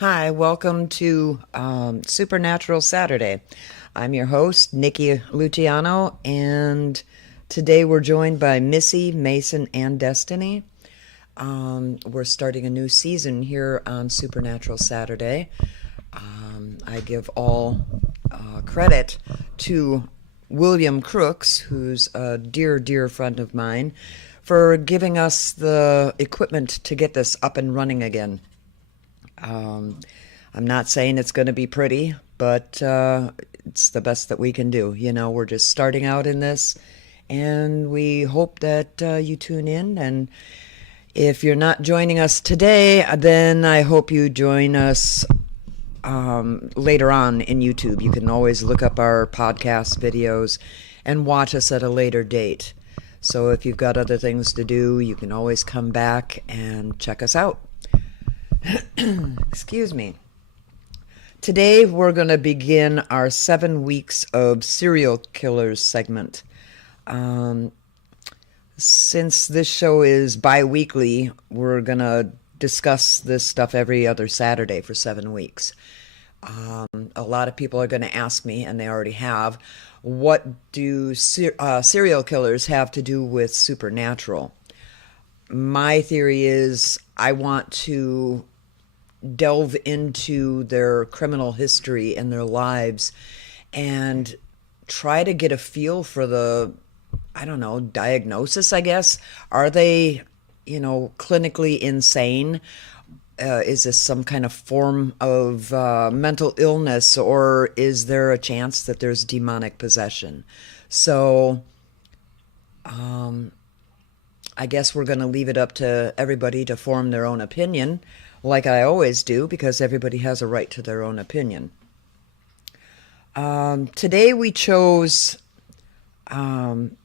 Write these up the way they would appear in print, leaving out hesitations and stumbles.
Hi, welcome to Supernatural Saturday. I'm your host, Nikki Luciano, and today we're joined by Missy, Mason, and Destiny. We're starting a new season here on Supernatural Saturday. I give all credit to William Crooks, who's a dear, dear friend of mine, for giving us the equipment to get this up and running again. Um, I'm not saying it's going to be pretty, but it's the best that we can do. You know, we're just starting out in this, and we hope that you tune in. And if you're not joining us today, then I hope you join us later on in YouTube. You can always look up our podcast videos and watch us at a later date. So if you've got other things to do, you can always come back and check us out. Excuse me. Today we're going to begin our 7 weeks of serial killers segment. Um, since this show is bi-weekly, we're going to discuss this stuff every other Saturday for 7 weeks. A lot of people are going to ask me, and they already have, what do serial killers have to do with supernatural? My theory is I want to delve into their criminal history and their lives and try to get a feel for the, I don't know, diagnosis, I guess. Are they, clinically insane? Is this some kind of form of mental illness, or is there a chance that there's demonic possession? So, I guess we're going to leave it up to everybody to form their own opinion, like I always do, because everybody has a right to their own opinion. Today we chose John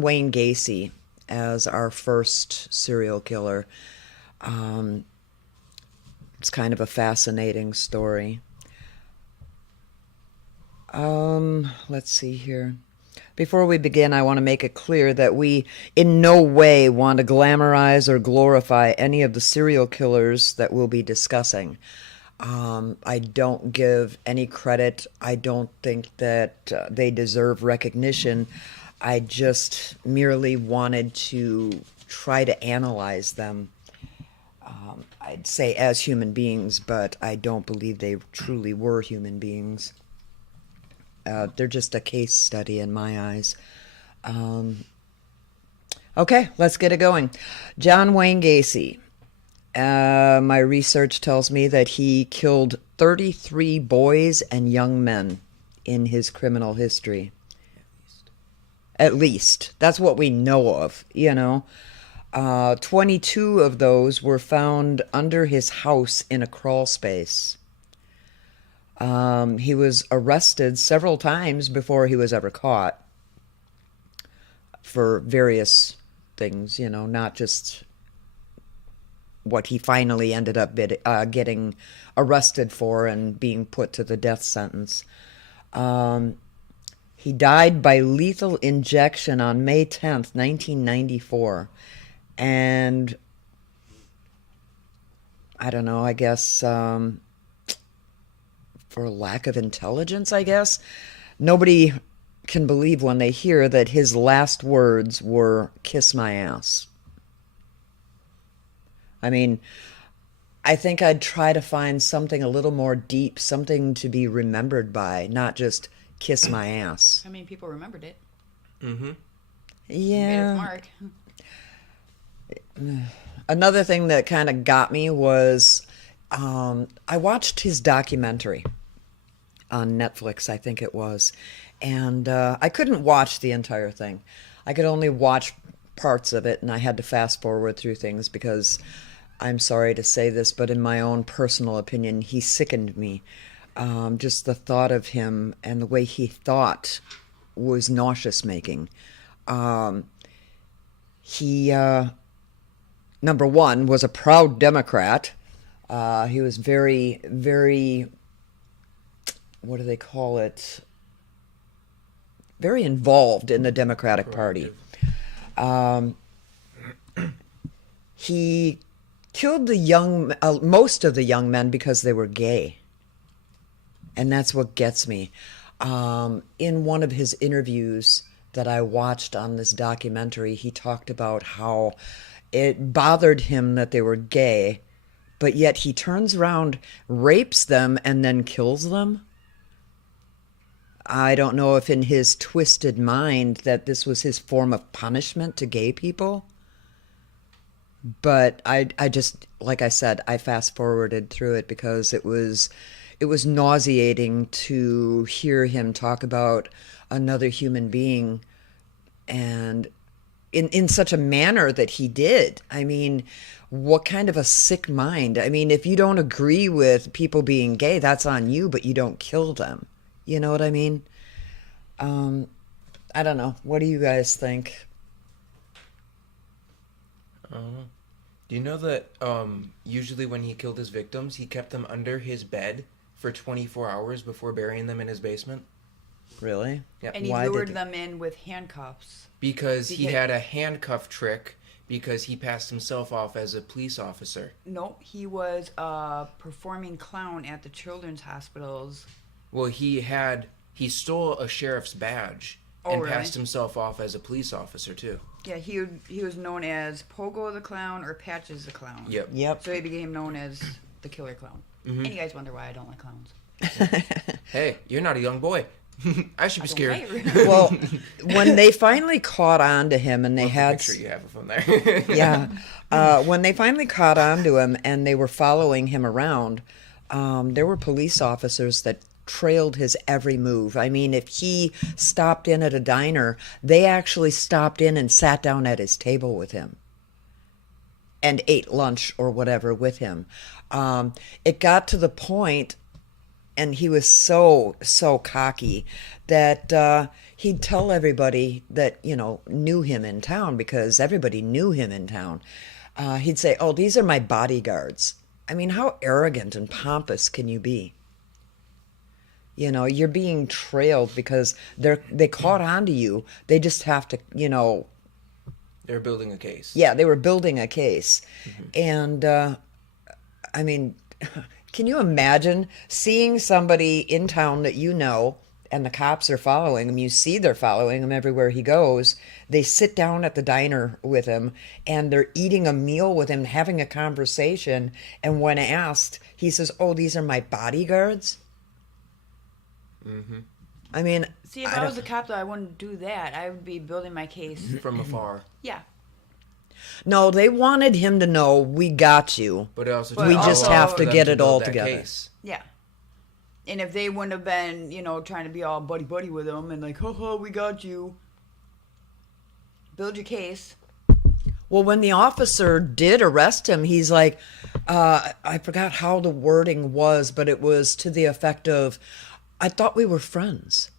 Wayne Gacy as our first serial killer. It's kind of a fascinating story. Let's see here. Before we begin, I want to make it clear that we in no way want to glamorize or glorify any of the serial killers that we'll be discussing. I don't give any credit. I don't think that they deserve recognition. I just merely wanted to try to analyze them. I'd say as human beings, but I don't believe they truly were human beings. They're just a case study in my eyes. Okay, let's get it going. John Wayne Gacy. My research tells me that he killed 33 boys and young men in his criminal history. At least. That's what we know of, 22 of those were found under his house in a crawl space. He was arrested several times before he was ever caught for various things, not just what he finally ended up getting arrested for and being put to the death sentence. He died by lethal injection on May 10th, 1994. And I don't know, I guess for lack of intelligence, I guess. Nobody can believe when they hear that his last words were, "Kiss my ass." I mean, I think I'd try to find something a little more deep, something to be remembered by, not just "kiss my ass." I mean, people remembered it. Mm-hmm. It made its Yeah. mark. Another thing that kind of got me was I watched his documentary on Netflix, I think it was. And I couldn't watch the entire thing. I could only watch parts of it, and I had to fast forward through things because I'm sorry to say this, but in my own personal opinion, he sickened me. Just the thought of him and the way he thought was nauseous making. He, number one, was a proud Democrat. He was very, very, what do they call it? Very involved in the Democratic Party. He killed most of the young men because they were gay. And that's what gets me. In one of his interviews that I watched on this documentary, he talked about how it bothered him that they were gay, but yet he turns around, rapes them, and then kills them. I don't know if in his twisted mind that this was his form of punishment to gay people. But I just, like I said, I fast forwarded through it because it was nauseating to hear him talk about another human being, and in such a manner that he did. I mean, what kind of a sick mind? I mean, if you don't agree with people being gay, that's on you, but you don't kill them. You know what I mean? I don't know. What do you guys think? Do you know that usually when he killed his victims, he kept them under his bed for 24 hours before burying them in his basement? Really? Yep. And he Why lured did- them in with handcuffs. Because he Because- had a handcuff trick because he passed himself off as a police officer. No, he was a performing clown at the children's hospitals. Well, he stole a sheriff's badge Oh, and really? passed himself off as a police officer too. Yeah, he was known as Pogo the Clown or Patches the Clown. Yep. Yep. So he became known as the Killer Clown. Mm-hmm. And you guys wonder why I don't like clowns. Hey, you're not a young boy. I should be scared. Okay. Well, when they finally caught on to him and they Love the had... picture you have of him there. Yeah. When they finally caught on to him and they were following him around, there were police officers that trailed his every move. I mean, if he stopped in at a diner, they actually stopped in and sat down at his table with him and ate lunch or whatever with him. It got to the point, and he was so cocky that he'd tell everybody that, knew him in town, because everybody knew him in town. He'd say, "Oh, these are my bodyguards." I mean, how arrogant and pompous can you be? You're being trailed because they caught on to you. They just have to, They're building a case. yeah, they were building a case. And, I mean, can you imagine seeing somebody in town that and the cops are following him? You see they're following him everywhere he goes. They sit down at the diner with him, and they're eating a meal with him, having a conversation. And when asked, he says, "Oh, these are my bodyguards." I mean, See, if I was a cop, though, I wouldn't do that. I would be building my case. From afar. Yeah. no, they wanted him to know, we got you. But it also We took just a while have for to them get it build all that together. case. Yeah. And if they wouldn't have been, trying to be all buddy-buddy with him and like, ho, we got you. Build your case. Well, when the officer did arrest him, he's like, I forgot how the wording was, but it was to the effect of, "I thought we were friends."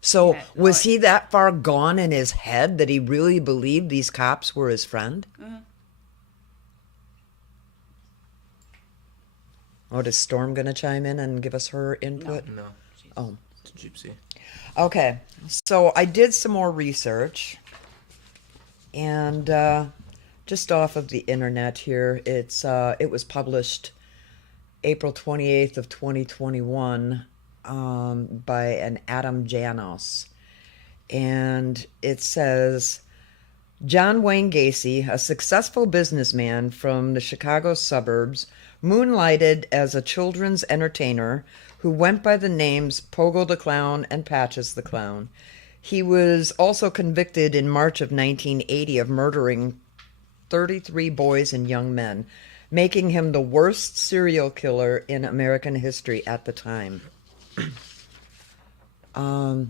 So Yeah, was no, he that far gone in his head that he really believed these cops were his friend? Oh, is Storm going to chime in and give us her input? No. Oh. It's a gypsy. Okay, so I did some more research, and just off of the internet here, it was published April 28th of 2021 by an Adam Janos, and it says, John Wayne Gacy, a successful businessman from the Chicago suburbs, moonlighted as a children's entertainer who went by the names Pogo the Clown and Patches the Clown. He was also convicted in March of 1980 of murdering 33 boys and young men, making him the worst serial killer in American history at the time. The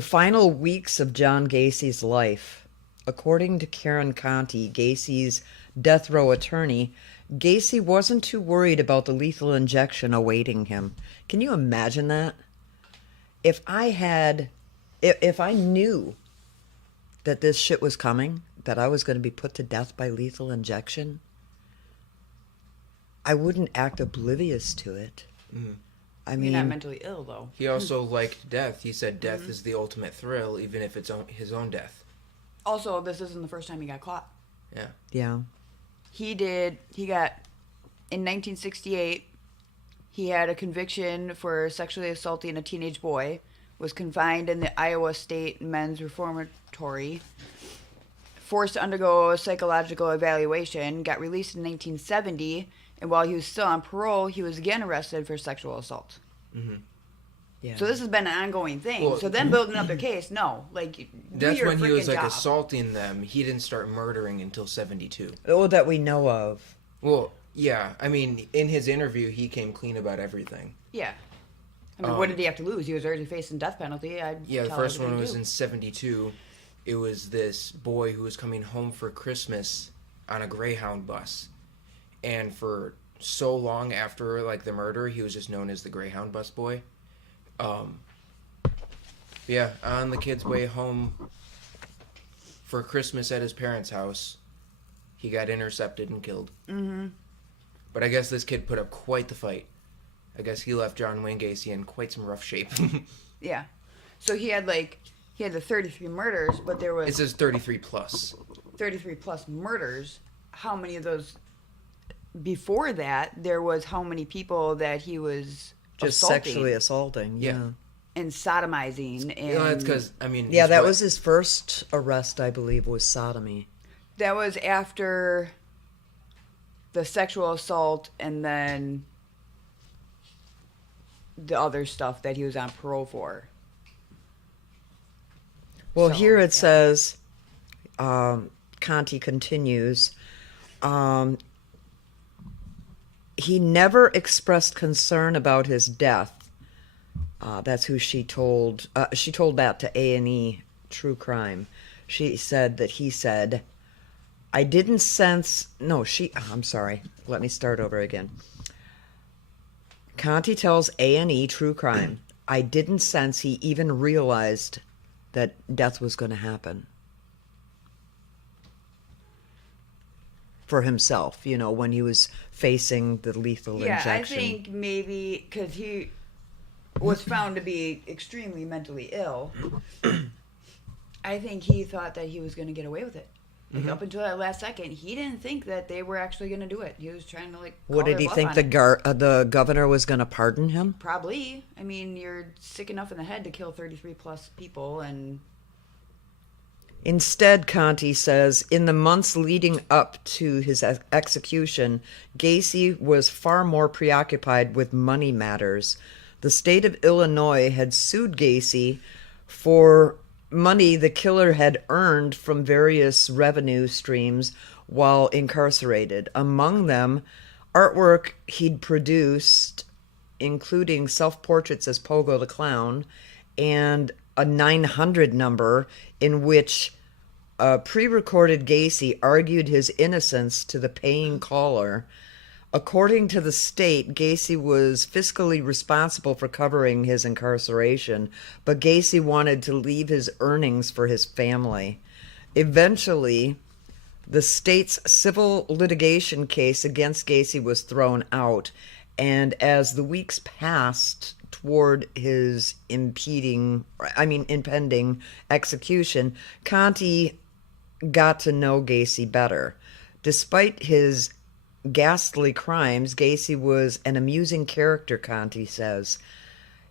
final weeks of John Gacy's life. According to Karen Conti, Gacy's death row attorney, Gacy wasn't too worried about the lethal injection awaiting him. Can you imagine that? If I knew that this shit was coming, that I was going to be put to death by lethal injection, I wouldn't act oblivious to it. I mean, You're not mentally ill, though. He also liked death. He said death is the ultimate thrill, even if it's his own death. Also, this isn't the first time he got caught. Yeah. Yeah. He got, in 1968, he had a conviction for sexually assaulting a teenage boy, was confined in the Iowa State Men's Reformatory, forced to undergo a psychological evaluation, got released in 1970, and while he was still on parole, he was again arrested for sexual assault. Mm-hmm. Yeah. So this has been an ongoing thing. Well, so then building up their case, no. Like, do That's your when he was freaking like job. assaulting them. He didn't start murdering until 72. Oh, that we know of. Well, yeah. I mean, in his interview, he came clean about everything. Yeah. I mean, what did he have to lose? He was already facing death penalty. Yeah, the first one was in 72. It was this boy who was coming home for Christmas on a Greyhound bus. And for so long after, like, the murder, he was just known as the Greyhound bus boy. Yeah, on the kid's way home for Christmas at his parents' house, he got intercepted and killed. Mm-hmm. But I guess this kid put up quite the fight. I guess he left John Wayne Gacy in quite some rough shape. Yeah. So he had the 33 murders, but there was It says 33 plus. 33 plus murders. How many of those before that there was how many people that he was Just assaulting sexually assaulting. Yeah. Yeah. and sodomizing and You know, that's because, I mean... Yeah, his that wi- was his first arrest, I believe, was sodomy. that was after the sexual assault and then the other stuff that he was on parole for. Well, So, here yeah. it says, Conti continues, he never expressed concern about his death. That's who she told. She told that to A&E True Crime. She said that he said, I didn't sense... No, I'm sorry. Let me start over again. Conti tells A&E True Crime, I didn't sense he even realized that death was going to happen. For himself, when he was facing the lethal injection. I think maybe because he was found to be extremely mentally ill, I think he thought that he was going to get away with it. Like, up until that last second, he didn't think that they were actually going to do it. He was trying to, like, What call did their he bluff think on it. the governor was going to pardon him? Probably. I mean, you're sick enough in the head to kill 33 plus people, and Instead, Conti says, in the months leading up to his execution, Gacy was far more preoccupied with money matters. The state of Illinois had sued Gacy for money the killer had earned from various revenue streams while incarcerated. Among them, artwork he'd produced, including self-portraits as Pogo the Clown, and a 900 number in which a pre-recorded Gacy argued his innocence to the paying caller. According to the state, Gacy was fiscally responsible for covering his incarceration, but Gacy wanted to leave his earnings for his family. Eventually, the state's civil litigation case against Gacy was thrown out, and as the weeks passed toward his impending execution, Conti got to know Gacy better. Despite his ghastly crimes, Gacy was an amusing character, Conti says.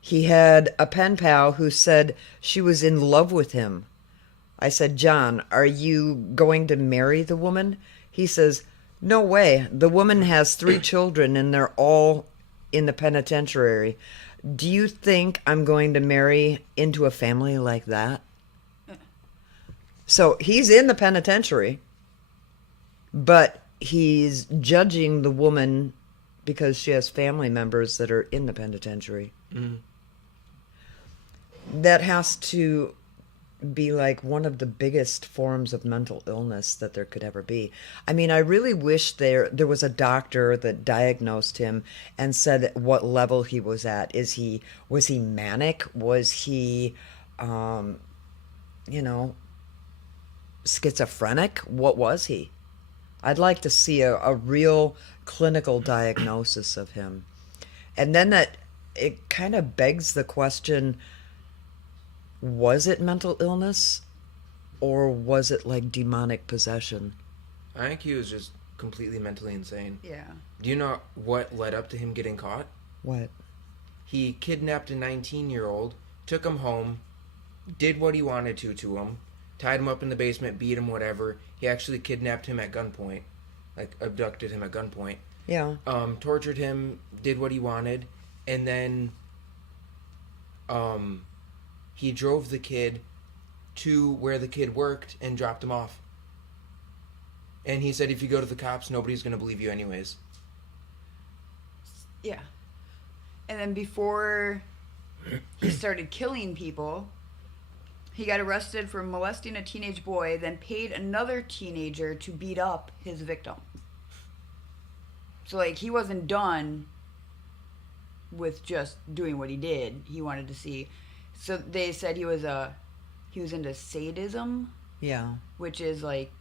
He had a pen pal who said she was in love with him. I said, John, are you going to marry the woman? He says, no way. The woman has 3 children and they're all in the penitentiary. Do you think I'm going to marry into a family like that? So he's in the penitentiary, but he's judging the woman because she has family members that are in the penitentiary. Mm. That has to be like one of the biggest forms of mental illness that there could ever be. I mean, I really wish there was a doctor that diagnosed him and said what level he was at. Was he manic? Was he, schizophrenic? What was he? I'd like to see a real clinical diagnosis of him. And then it kind of begs the question, was it mental illness or was it like demonic possession? I think he was just completely mentally insane. Yeah. Do you know what led up to him getting caught? What? He kidnapped a 19-year-old, took him home, did what he wanted to him, tied him up in the basement, beat him, whatever. He actually kidnapped him at gunpoint, like abducted him at gunpoint. Yeah. Tortured him, did what he wanted, and then he drove the kid to where the kid worked and dropped him off. And he said, if you go to the cops, nobody's going to believe you anyways. Yeah. And then before he started killing people, he got arrested for molesting a teenage boy, then paid another teenager to beat up his victim. So, like, he wasn't done with just doing what he did. He wanted to see. So they said he was into sadism, Yeah. which is like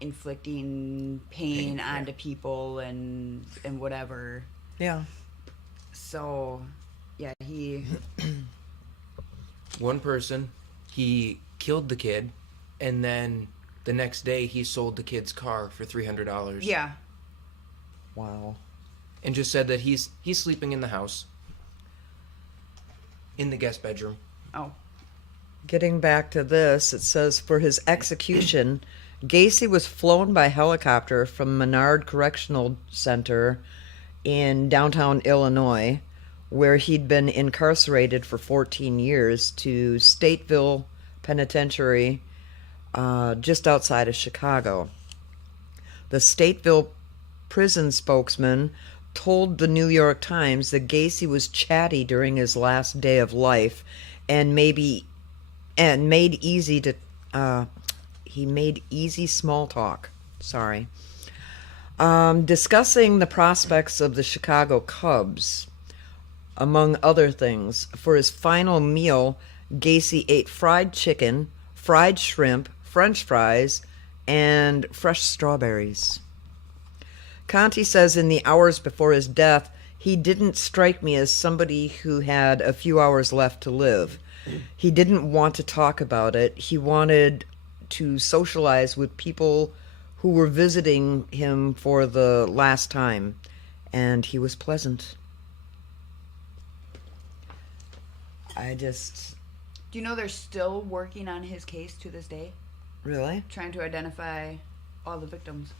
inflicting pain onto people and whatever. Yeah. So, yeah, he. One person, he killed the kid, and then the next day he sold the kid's car for $300. Yeah. Wow. And just said that he's sleeping in the house. In the guest bedroom. Oh. Getting back to this, it says for his execution, Gacy was flown by helicopter from Menard Correctional Center in downtown Illinois, where he'd been incarcerated for 14 years, to Stateville Penitentiary, just outside of Chicago. The Stateville prison spokesman told the New York Times that Gacy was chatty during his last day of life and made easy small talk. Sorry. Discussing the prospects of the Chicago Cubs, among other things. For his final meal, Gacy ate fried chicken, fried shrimp, French fries, and fresh strawberries. Conti says in the hours before his death, he didn't strike me as somebody who had a few hours left to live. He didn't want to talk about it. He wanted to socialize with people who were visiting him for the last time, and he was pleasant. Do you know they're still working on his case to this day? Really? Trying to identify all the victims.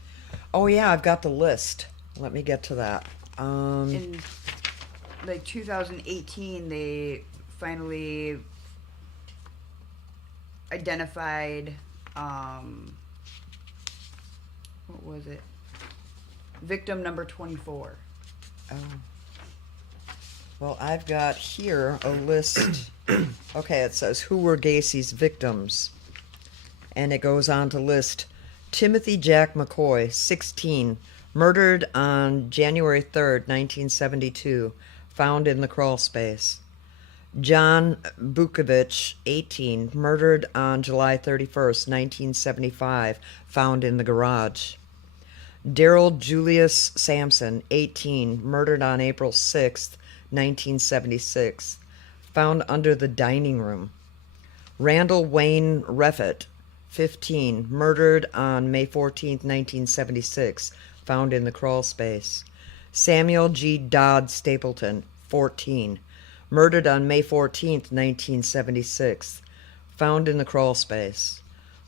Oh yeah, I've got the list. Let me get to that. In like 2018, they finally identified what was it? Victim number 24. Oh. Well, I've got here a list. Okay, it says who were Gacy's victims, and it goes on to list Timothy Jack McCoy, 16, murdered on January 3rd, 1972, found in the crawl space. John Bukovich, 18, murdered on July 31st, 1975, found in the garage. Daryl Julius Sampson, 18, murdered on April 6th, 1976, found under the dining room. Randall Wayne Reffett, 15, murdered on May 14th, 1976, found in the crawl space. Samuel G. Dodd Stapleton, 14, murdered on May 14th, 1976, found in the crawl space.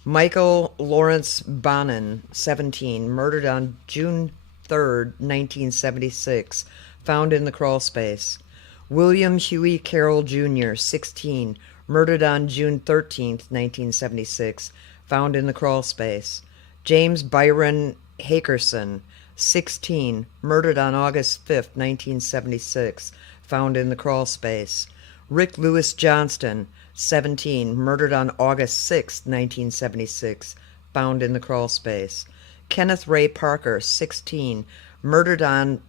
Michael Lawrence Bonin, 17, murdered on June 3rd, 1976, found in the crawl space. William Huey Carroll Jr., 16, murdered on June 13th, 1976, found in the crawl space. James Byron Hakerson, 16, murdered on August 5th, 1976, found in the crawl space. Rick Lewis Johnston, 17, murdered on August 6th, 1976, found in the crawl space. Kenneth Ray Parker, 16, murdered on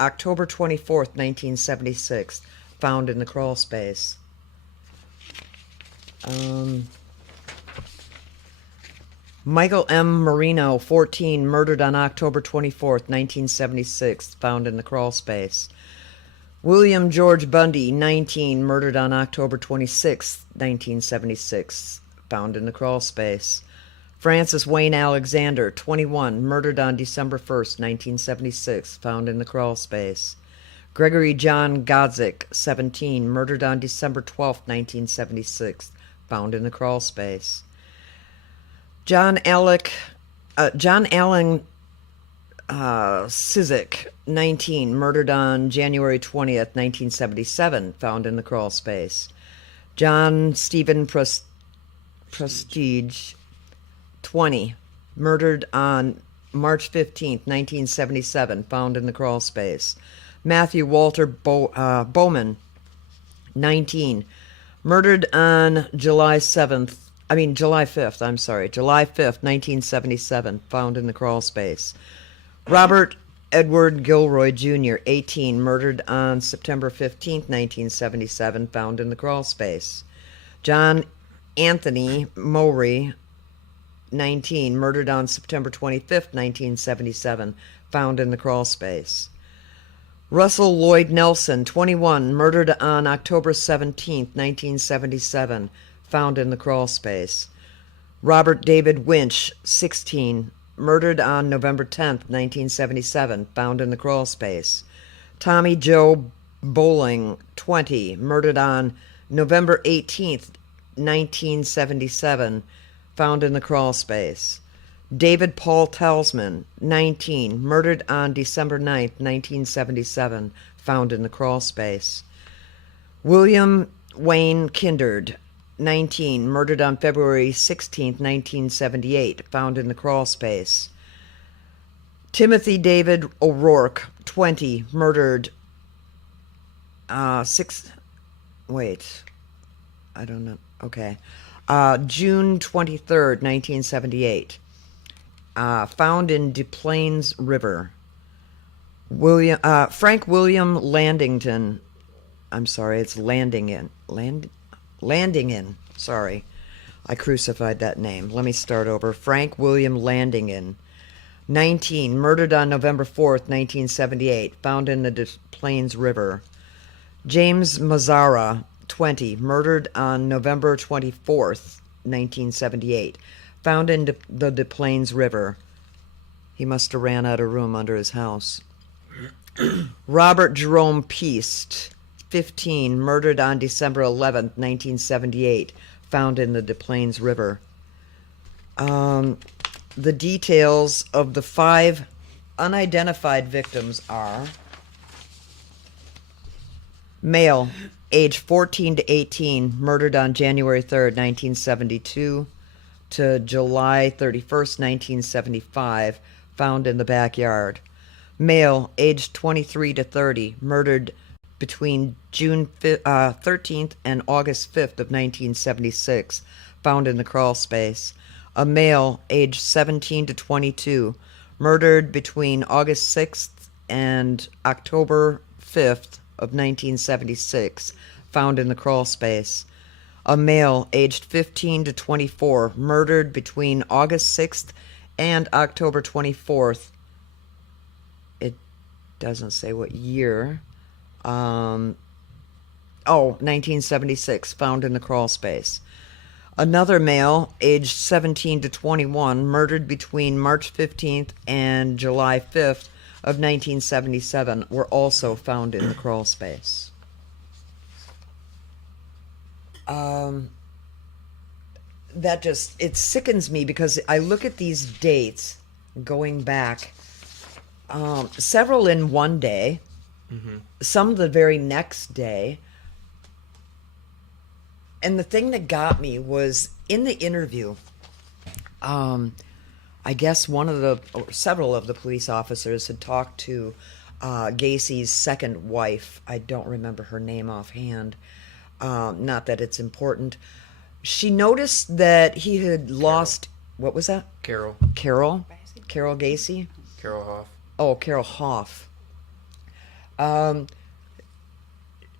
October 24th, 1976, found in the crawl space. Michael M. Marino, 14, murdered on October 24th, 1976, found in the crawl space. William George Bundy, 19, murdered on October 26th, 1976, found in the crawl space. Francis Wayne Alexander, 21, murdered on December 1st, 1976, found in the crawl space. Gregory John Godzik, 17, murdered on December 12th, 1976, found in the crawl space. John Allen Sizik, 19, murdered on January 20th, 1977, found in the crawl space. John Stephen Prestige, 20, murdered on March 15th, 1977, found in the crawl space. Matthew Walter Bowman, 19, murdered on July 5th, 1977, found in the crawl space. Robert Edward Gilroy Jr., 18, murdered on September 15th, 1977, found in the crawl space. John Anthony Mowry, 19, murdered on September 25th, 1977, found in the crawl space. Russell Lloyd Nelson, 21, murdered on October 17th, 1977, found in the crawl space. Robert David Winch, 16, murdered on November 10th, 1977, found in the crawl space. Tommy Joe Bowling, 20, murdered on November 18th, 1977, found in the crawl space. David Paul Telsman, 19, murdered on December 9th, 1977, found in the crawl space. William Wayne Kindred, 19, murdered on February 16th, 1978, found in the crawl space. Timothy David O'Rourke, 20, murdered June 23rd, 1978, found in Des Plaines River. Frank William Landington, Landingen, sorry. I crucified that name. Let me start over. Frank William Landingen, 19, murdered on November 4th, 1978, found in the Des Plaines River. James Mazzara, 20, murdered on November 24th, 1978, found in the Des Plaines River. He must have ran out of room under his house. Robert Jerome Peast, 15, murdered on December 11th, 1978, found in the Des Plaines River. The details of the 5 unidentified victims are: male, age 14 to 18, murdered on January 3rd, 1972 to July 31st, 1975, found in the backyard. Male, age 23 to 30, murdered between June 13th and August 5th of 1976, found in the crawl space. A male, age 17 to 22, murdered between August 6th and October 5th of 1976, found in the crawl space. A male, aged 15 to 24, murdered between August 6th and October 24th. It doesn't say what year. 1976, found in the crawl space. Another male, aged 17 to 21, murdered between March 15th and July 5th of 1977, were also found in the crawl space. It sickens me because I look at these dates going back, several in one day, some the very next day. And the thing that got me was in the interview, I guess several of the police officers had talked to Gacy's second wife. I don't remember her name offhand. Not that it's important. She noticed that he had lost, what was that? Carol Gacy? Carol Hoff. Oh, Carol Hoff.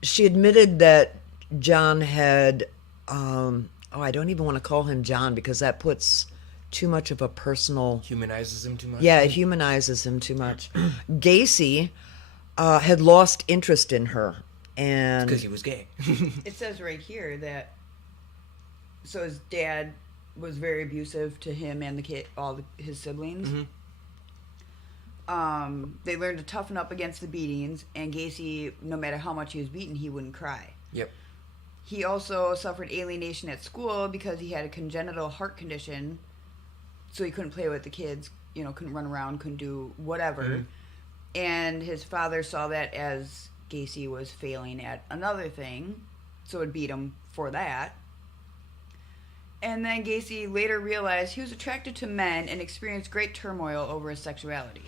She admitted that John had, I don't even want to call him John because that puts too much of a personal... Humanizes him too much? Yeah, it humanizes him too much. Gacy had lost interest in her. And because he was gay. It says right here that, so his dad was very abusive to him and the kid, his siblings. Mm-hmm. They learned to toughen up against the beatings, and Gacy, no matter how much he was beaten, he wouldn't cry. Yep. He also suffered alienation at school because he had a congenital heart condition, so he couldn't play with the kids, couldn't run around, couldn't do whatever. Mm-hmm. And his father saw that as Gacy was failing at another thing, so would beat him for that. And then Gacy later realized he was attracted to men and experienced great turmoil over his sexuality.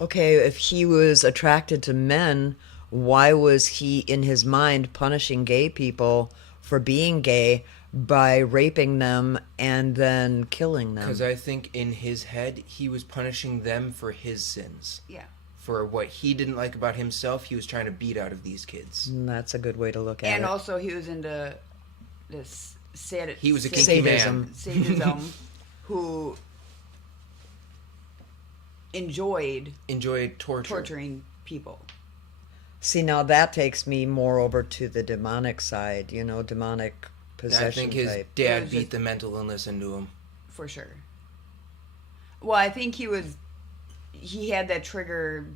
Okay, if he was attracted to men, why was he in his mind punishing gay people for being gay by raping them and then killing them? Because I think in his head, he was punishing them for his sins. Yeah. For what he didn't like about himself, he was trying to beat out of these kids. That's a good way to look at it. And also he was into this He was a kinky Sadism. sadism who enjoyed torturing people. See, now that takes me more over to the demonic side, demonic possession I think his type. It dad was beat just- the mental illness into him. For sure. Well, I think he had that trigger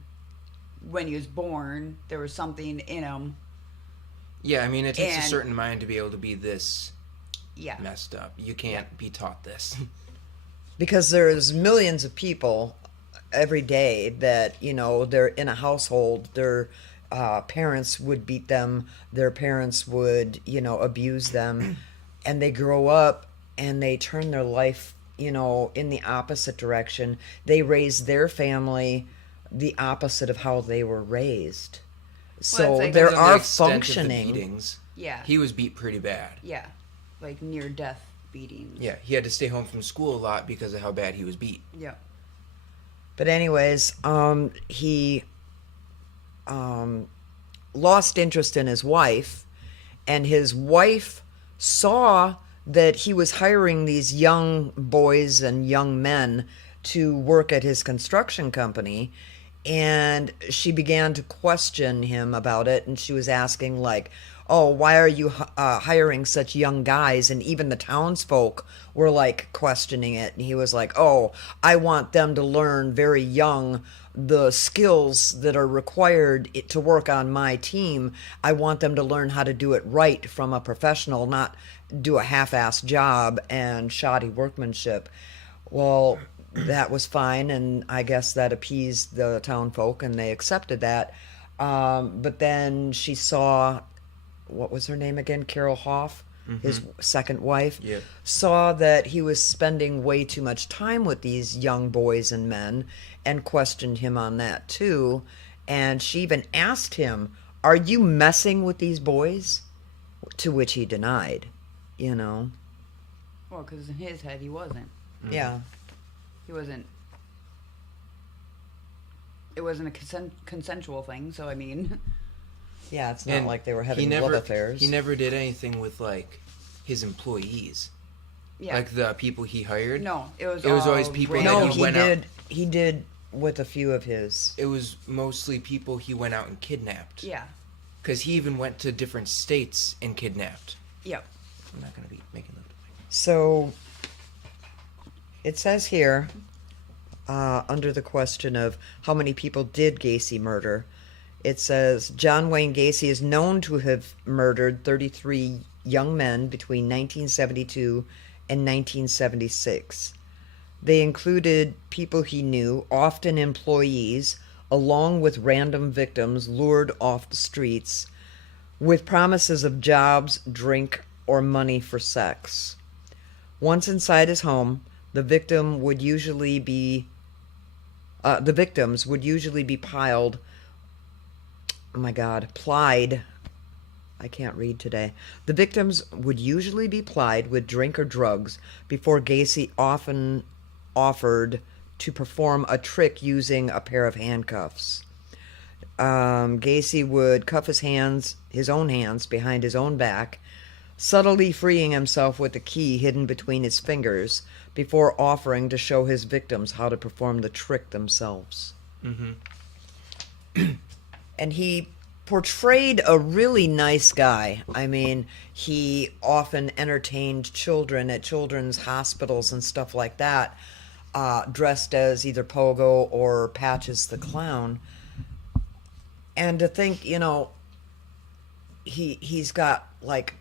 when he was born. There was something in him. Yeah, I mean, it takes a And- certain mind to be able to be this Yeah. messed up. You can't be taught this. Because there's millions of people every day that, they're in a household, their parents would beat them, their parents would, abuse them, and they grow up and they turn their life, in the opposite direction. They raise their family the opposite of how they were raised. So it's like- there Depends on the are extent of the functioning. beatings. Yeah. He was beat pretty bad. Yeah. Like near death beatings. Yeah, he had to stay home from school a lot because of how bad he was beat. Yeah. But anyways, he lost interest in his wife, and his wife saw that he was hiring these young boys and young men to work at his construction company, and she began to question him about it, and she was asking like, oh, why are you hiring such young guys? And even the townsfolk were like questioning it, and he was like, oh, I want them to learn very young the skills that are required to work on my team. I want them to learn how to do it right from a professional, not do a half-assed job and shoddy workmanship. Well, that was fine, and I guess that appeased the townfolk, and they accepted that. But then she saw, what was her name again? Carol Hoff, his second wife, Yep. saw that he was spending way too much time with these young boys and men and questioned him on that too. And she even asked him, are you messing with these boys? To which he denied, Well, because in his head he wasn't. Yeah. He wasn't. It wasn't a consensual thing. So I mean. Yeah, it's not And like they were having he never, love affairs. He never did anything with, like, his employees. Yeah. Like, the people he hired. No, it was always all people random. that No, he he went out- did. He did with a few of his. It was mostly people he went out and kidnapped. Yeah. Because he even went to different states and kidnapped. Yep. I'm not going to be making them. So it says here, under the question of how many people did Gacy murder, it says John Wayne Gacy is known to have murdered 33 young men between 1972 and 1976. They included people he knew, often employees, along with random victims lured off the streets with promises of jobs, drink, or money for sex. Once inside his home, the victims would usually be plied. I can't read today. The victims would usually be plied with drink or drugs before Gacy often offered to perform a trick using a pair of handcuffs. Gacy would cuff his own hands behind his own back, subtly freeing himself with the key hidden between his fingers before offering to show his victims how to perform the trick themselves. Mm-hmm. And he portrayed a really nice guy. I mean, he often entertained children at children's hospitals and stuff like that, dressed as either Pogo or Patches the Clown. And to think, he's got like,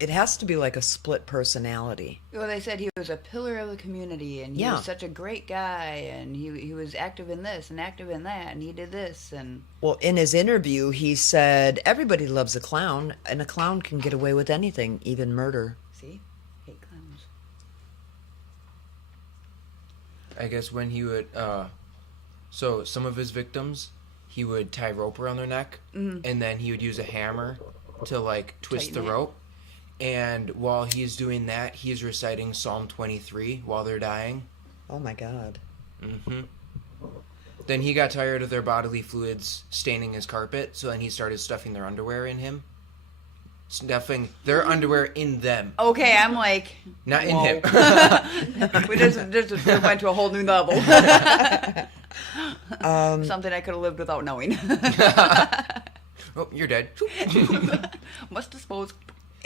it has to be like a split personality. Well, they said he was a pillar of the community, and he Yeah. was such a great guy, and he was active in this and active in that, and he did this, and Well, in his interview, he said everybody loves a clown, and a clown can get away with anything, even murder. see, hate clowns. I guess when he would, so some of his victims, he would tie rope around their neck, and then he would use a hammer to like twist Tighten the it. rope. And while he's doing that, he's reciting Psalm 23 while they're dying. Oh my God. Then he got tired of their bodily fluids staining his carpet, so then he started stuffing their underwear in him. Stuffing their underwear in them, Okay, I'm like, not in whoa. him. We just went to a whole new level. Something I could have lived without knowing. Oh, you're dead. Must dispose.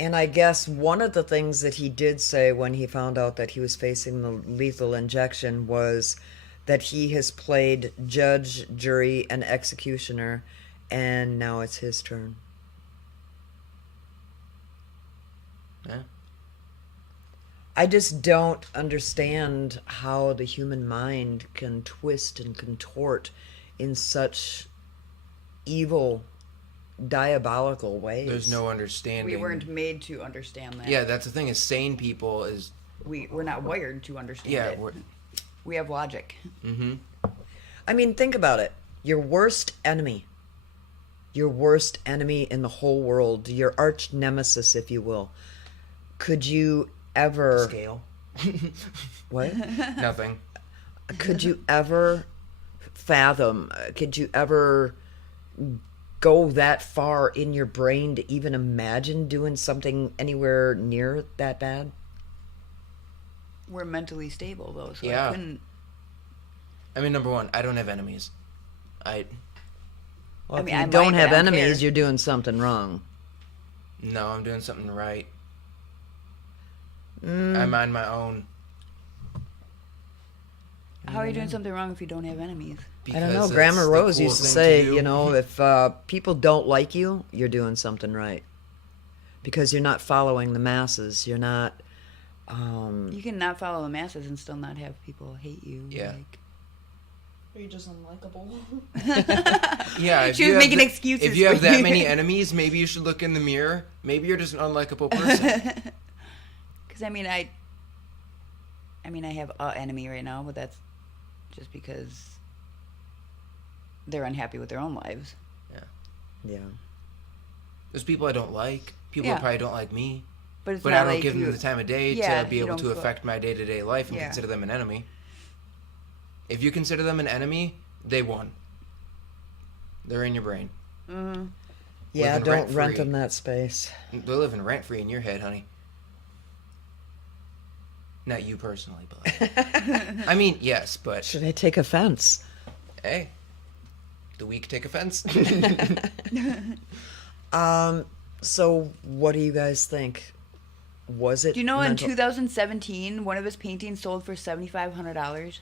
And I guess one of the things that he did say when he found out that he was facing the lethal injection was that he has played judge, jury, and executioner, and now it's his turn. Yeah. I just don't understand how the human mind can twist and contort in such evil, diabolical ways. There's no understanding. We weren't made to understand that. Yeah, that's the thing. Is sane people is We're not wired to understand yeah. it. We have logic. I mean, think about it. Your worst enemy in the whole world, your arch nemesis, if you will. Could you ever... Scale. What? Nothing. Could you ever fathom, could you ever go that far in your brain to even imagine doing something anywhere near that bad? We're mentally stable though, so Yeah. I couldn't. I mean, number one, I don't have enemies. Well, I if mean, you I don't might, have but I don't enemies, care. you're doing something wrong. No, I'm doing something right. Mm. I'm on my own. How are you doing something wrong if you don't have enemies? I don't know. Because Grandma it's the Rose cool used to thing say, do. you know, if people don't like you, you're doing something right. Because you're not following the masses. You're not... You can not follow the masses and still not have people hate you. Yeah. Like, Are you just unlikable? Yeah, if She you was have making the- excuses If you have for that you. many enemies, maybe you should look in the mirror. Maybe you're just an unlikable person. because I have a enemy right now, but that's just because they're unhappy with their own lives. Yeah. There's people I don't like. People Yeah. that probably don't like me. But it's But not I don't like give them you- the time of day Yeah, to be you able don't to go- affect my day-to-day life and Yeah. consider them an enemy. If you consider them an enemy, they won. They're in your brain. Yeah, Living don't rent-free. rent them that space. They're living rent-free in your head, honey. Not you personally, but... I mean, yes, but... Should I take offense? Hey, the weak take offense. So, what do you guys think? Was it Do you know in mental- 2017, one of his paintings sold for $7,500?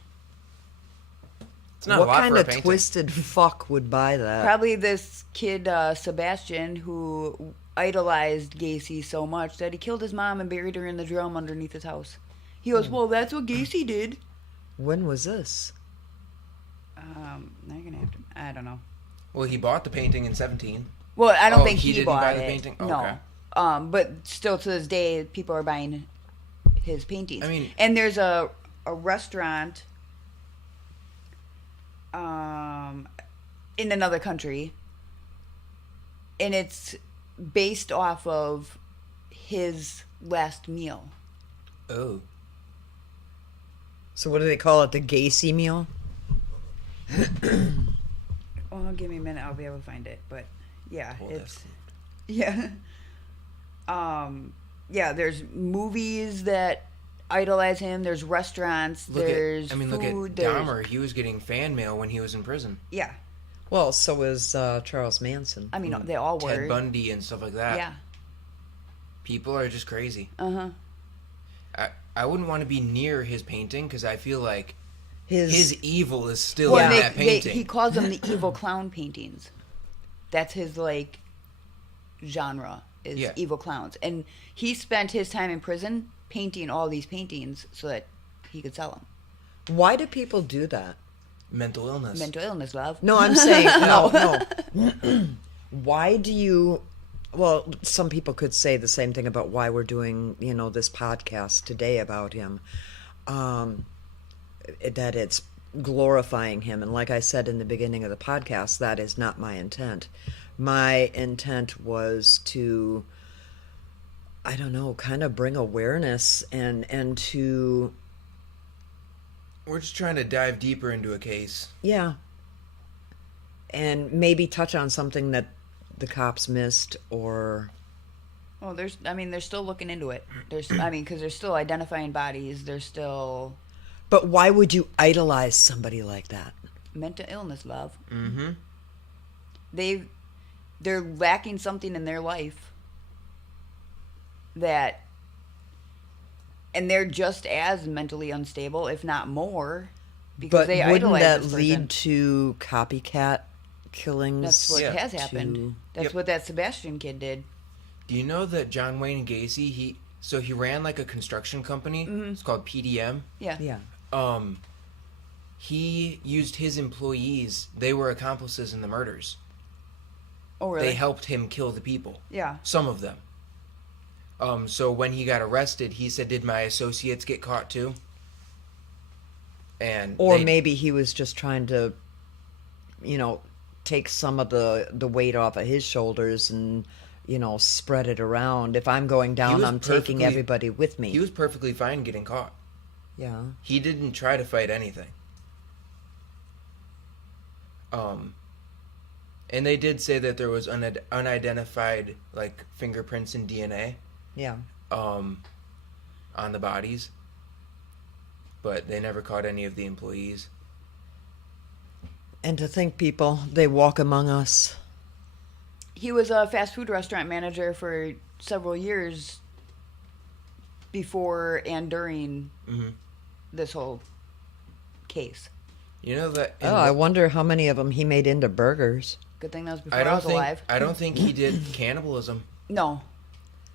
It's not what a lot kind for a of painting. twisted fuck would buy that? Probably this kid, Sebastian, who idolized Gacy so much that he killed his mom and buried her in the drum underneath his house. He goes, well, that's what Gacy did. When was this? Now you're going to have to, I don't know. Well, he bought the painting in 17. Well, I don't Oh, think he he didn't bought buy the it. painting? Oh, No. okay. But still to this day, people are buying his paintings. I mean- and there's a restaurant in another country, and it's based off of his last meal. Oh. So, what do they call it? The Gacy meal? Oh, give me a minute. I'll be able to find it. But yeah, Well, that it's food. yeah. Yeah. There's movies that idolize him. There's restaurants. Look there's at, I mean, food. look at there's, Dahmer. He was getting fan mail when he was in prison. Yeah. Well, so is Charles Manson. I mean, they all were. Ted Bundy and stuff like that. Yeah. People are just crazy. Uh-huh. I wouldn't want to be near his painting because I feel like His his evil is still Well, in they, that painting. he calls them the evil clown paintings. That's his, like, genre, is Yeah. evil clowns. And he spent his time in prison painting all these paintings so that he could sell them. why do people do that? Mental illness. Mental illness, love. No, I'm saying no. Why do you? Well, some people could say the same thing about why we're doing, this podcast today about him. That it's glorifying him, and like I said in the beginning of the podcast, that is not my intent. My intent was to, I don't know, kind of bring awareness and to, We're just trying to dive deeper into a case. yeah, and maybe touch on something that the cops missed, or Well, they're still looking into it. Because they're still identifying bodies. They're still but why would you idolize somebody like that? mental illness, love. Mm-hmm. They're lacking something in their life that, and they're just as mentally unstable, if not more, because But they wouldn't idolize that this lead person. to copycat killings? That's what Yeah. has happened. to- That's Yep. what that Sebastian kid did. Do you know that John Wayne Gacy, he ran like a construction company. It's called PDM. Yeah. Yeah. He used his employees. They were accomplices in the murders. Oh, really? They helped him kill the people. Yeah. Some of them. So when he got arrested, he said, "Did my associates get caught too?" And Or they- maybe he was just trying to, take some of the weight off of his shoulders and, spread it around. If I'm going down, was I'm taking perfectly- everybody with me. he was perfectly fine getting caught. Yeah. He didn't try to fight anything. And they did say that there was unidentified like fingerprints and DNA Yeah. on the bodies, but they never caught any of the employees. And to think, people, they walk among us. He was a fast food restaurant manager for several years before and during Mhm. this whole case. You know that. Oh, I wonder how many of them he made into burgers. Good thing that was before I I, don't was think. alive. I don't think he did cannibalism. No.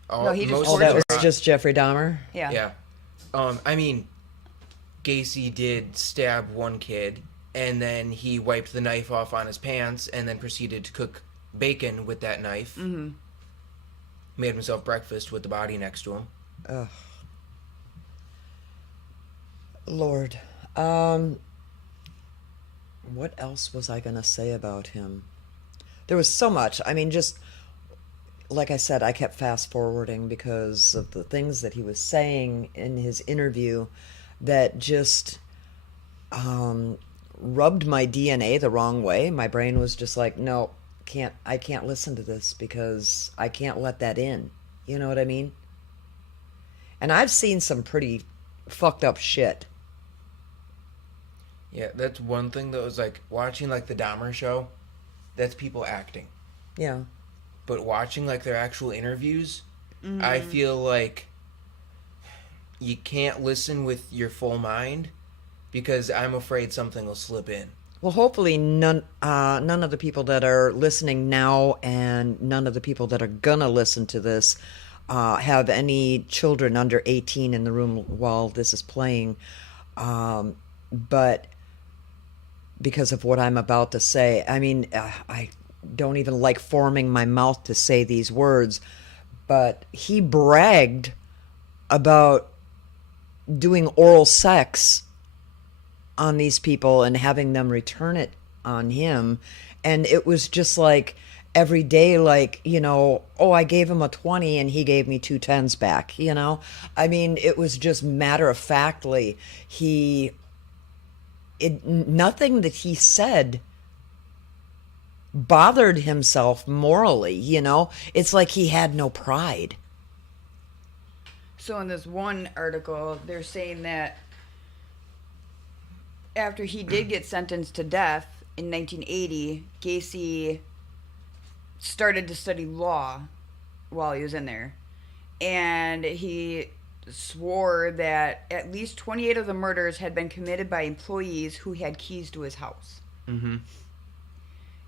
All, No, he just most Oh, of that the was pro- just Jeffrey Dahmer? Yeah. Yeah. I mean, Gacy did stab one kid, and then he wiped the knife off on his pants, and then proceeded to cook bacon with that knife. Mm-hmm. Made himself breakfast with the body next to him. Ugh. Lord. What else was I going to say about him? There was so much. I mean, just like I said, I kept fast forwarding because of the things that he was saying in his interview that just rubbed my DNA the wrong way. My brain was just like, no, I can't listen to this because I can't let that in. You know what I mean? And I've seen some pretty fucked up shit. Yeah, that's one thing that was like watching like the Dahmer show. That's people acting, Yeah. but watching like their actual interviews, I feel like you can't listen with your full mind because I'm afraid something will slip in. Well, hopefully none of the people that are listening now and none of the people that are gonna listen to this have any children under 18 in the room while this is playing. But because of what I'm about to say, I mean, I don't even like forming my mouth to say these words, but he bragged about doing oral sex on these people and having them return it on him. And it was just like every day, like, oh, I gave him a 20 and he gave me 2 10s back, I mean, it was just matter of factly. Nothing that he said bothered himself morally, It's like he had no pride. So in this one article, they're saying that after he did get sentenced to death, in 1980, Gacy started to study law while he was in there. And he swore that at least 28 of the murders had been committed by employees who had keys to his house. Mm-hmm.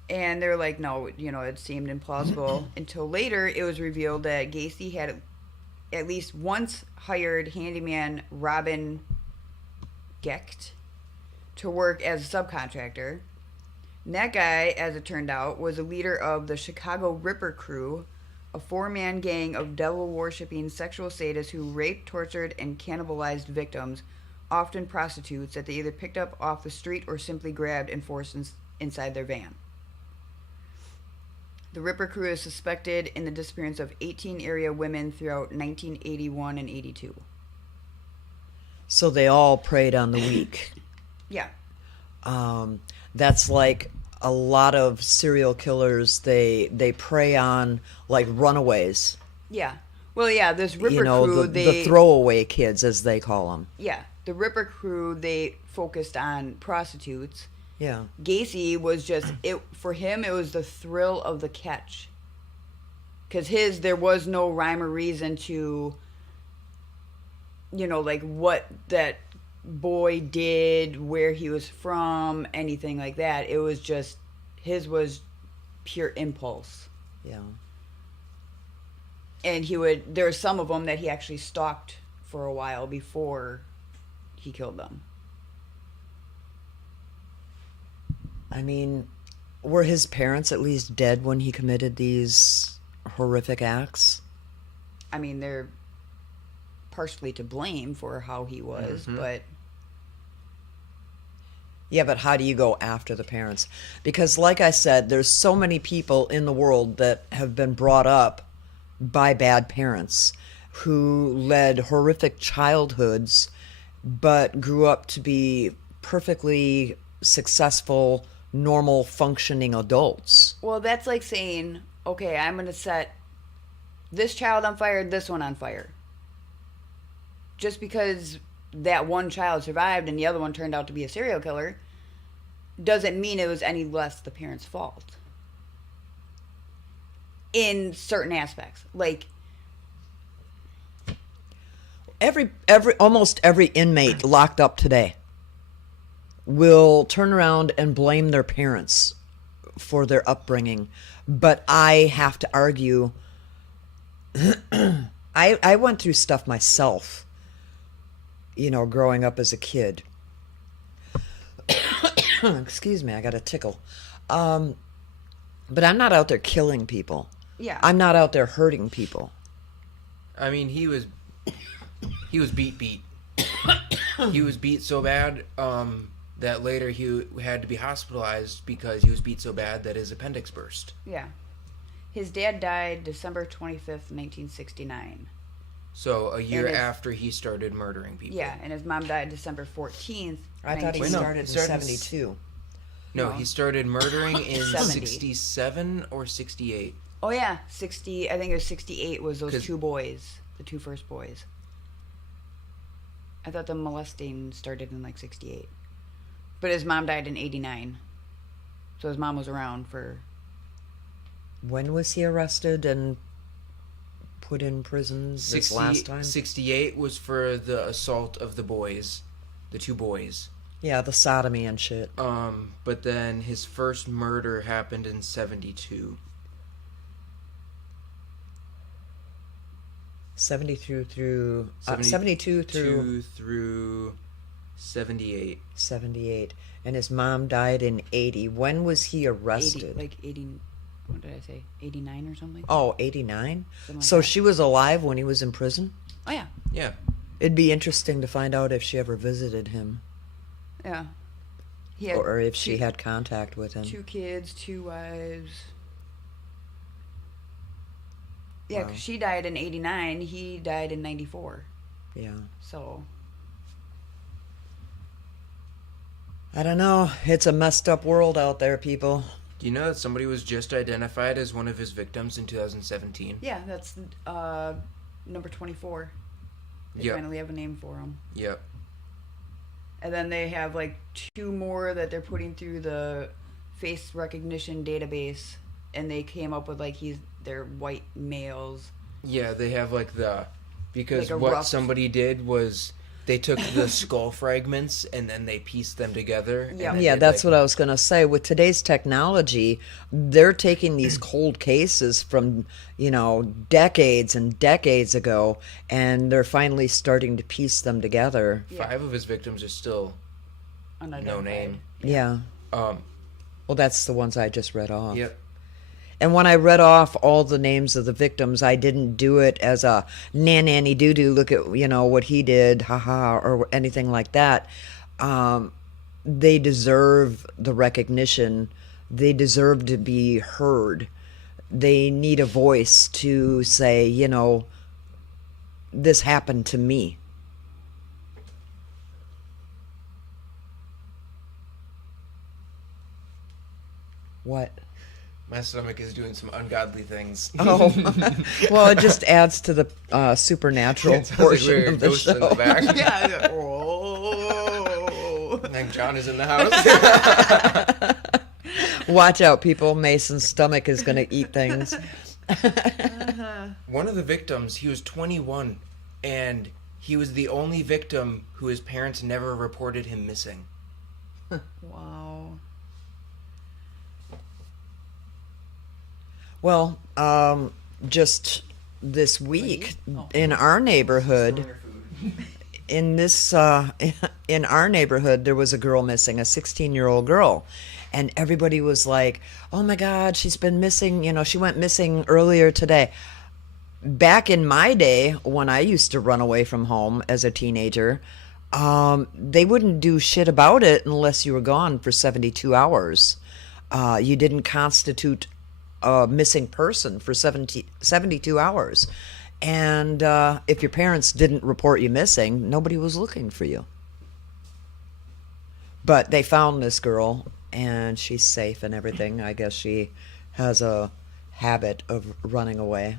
And they're like, no, it seemed implausible until later it was revealed that Gacy had at least once hired handyman Robin Gecht to work as a subcontractor. And that guy, as it turned out, was a leader of the Chicago Ripper Crew, a four-man gang of devil-worshipping sexual sadists who raped, tortured, and cannibalized victims, often prostitutes, that they either picked up off the street or simply grabbed and forced inside their van. The Ripper Crew is suspected in the disappearance of 18 area women throughout 1981 and 82. So they all preyed on the weak. Yeah. That's like a lot of serial killers. They prey on like runaways. Yeah. Well, yeah, this Ripper You know, Crew, the throwaway kids, as they call them. Yeah, the Ripper Crew, they focused on prostitutes. Yeah. Gacy was just, for him, it was the thrill of the catch. Because there was no rhyme or reason to, like what that boy did, where he was from, anything like that. It was just, his was pure impulse. Yeah. And there were some of them that he actually stalked for a while before he killed them. I mean, were his parents at least dead when he committed these horrific acts? I mean, they're partially to blame for how he was, but... Yeah, but how do you go after the parents? Because like I said, there's so many people in the world that have been brought up by bad parents who led horrific childhoods but grew up to be perfectly successful, normal, functioning adults. Well, that's like saying, okay, I'm going to set this child on fire, this one on fire. Just because that one child survived and the other one turned out to be a serial killer doesn't mean it was any less the parents' fault. In certain aspects. Like, almost every inmate locked up today will turn around and blame their parents for their upbringing. But I have to argue, I went through stuff myself, growing up as a kid. Excuse me, I got a tickle. But I'm not out there killing people. yeah. I'm not out there hurting people. I mean, he was beat. He was beat so bad that later he had to be hospitalized because he was beat so bad that his appendix burst. Yeah. His dad died December 25th, 1969. So a year And his- after he started murdering people. Yeah, and his mom died December 14th. I thought he 19 no, started in it started in 72. No, No. he started murdering in 70. 67 or 68. Oh, yeah, 60. I think it was 68 was those 'Cause- two boys, the two first boys. I thought the molesting started in like 68. But his mom died in 89. So his mom was around for... When was he arrested and put in prison this last time? 68 was for the assault of the boys, the two boys. Yeah, the sodomy and shit. But then his first murder happened in 72. 72 through 78. 78, and his mom died in 80. When was he 80, arrested? like 80... What did I say? 89 or something? Oh, 89? Something like So that. she was alive when he was in prison? Oh, yeah. Yeah. It'd be interesting to find out if she ever visited him Yeah. He had or if she had contact with him. 2 kids, 2 wives. Yeah, Wow. because she died in 89. He died in 94. Yeah. So... I don't know. It's a messed up world out there, people. Do you know that somebody was just identified as one of his victims in 2017? Yeah, that's number 24. They Yep. finally have a name for him. Yep. And then they have like 2 more that they're putting through the face recognition database, and they came up with like they're white males. Yeah, they have like because Like a what rough- somebody did was they took the skull fragments and then they pieced them together. and Yeah. they Yeah, did, that's like, what I was going to say. With today's technology, they're taking these cold cases from, decades and decades ago, and they're finally starting to piece them together. 5 of his victims are still no Unidentified. name. Yeah. Um, Well, that's the ones I just read off. yep. And when I read off all the names of the victims, I didn't do it as a nanny doo doo, look at, what he did, haha, or anything like that. They deserve the recognition. They deserve to be heard. They need a voice to say, this happened to me. What? My stomach is doing some ungodly things. Oh, well, it just adds to the supernatural It sounds like portion we're of the ghosts in show. the back. Yeah. Oh. I think John is in the house. Watch out, people. Mason's stomach is going to eat things. One of the victims, he was 21, and he was the only victim who his parents never reported him missing. Wow. Well, just this week in our neighborhood, in our neighborhood, there was a girl missing, a 16-year-old girl. And everybody was like, oh my God, she's been missing. She went missing earlier today. Back in my day, when I used to run away from home as a teenager, they wouldn't do shit about it unless you were gone for 72 hours. You didn't constitute a missing person for 72 hours. And if your parents didn't report you missing, nobody was looking for you. But they found this girl, and she's safe and everything. I guess she has a habit of running away.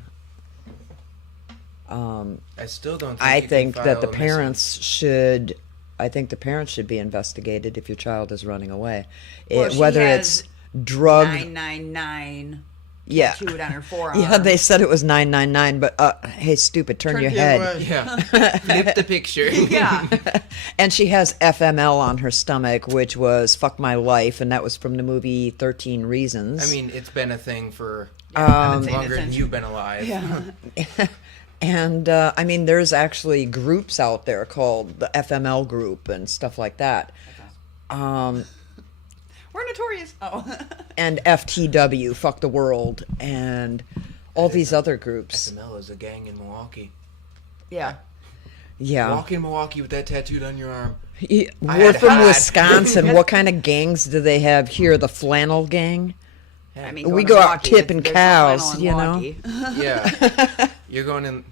I still don't think I you can think that file the a missing- parents should. I think the parents should be investigated if your child is running away, Well, she whether has it's drug. 999 Yeah, tattooed on her forearm. yeah. They said it was 999, but hey, stupid, turn your head. Yeah. Flip the picture. Yeah. And she has FML on her stomach, which was "fuck my life," and that was from the movie 13 Reasons. I mean, it's been a thing for I've been saying longer it than since- you've been alive. Yeah. And I mean, there's actually groups out there called the FML group and stuff like that. We're notorious. Oh. And FTW, Fuck the World, and all these other groups. SML is a gang in Milwaukee. Yeah. Yeah. Walk in Milwaukee with that tattooed on your arm. Yeah, I we're had from hot. Wisconsin. What kind of gangs do they have here? The flannel gang? I mean, We going to go out Milwaukee, tipping there's no cows, flannel in you know? Milwaukee. Yeah. You're going in.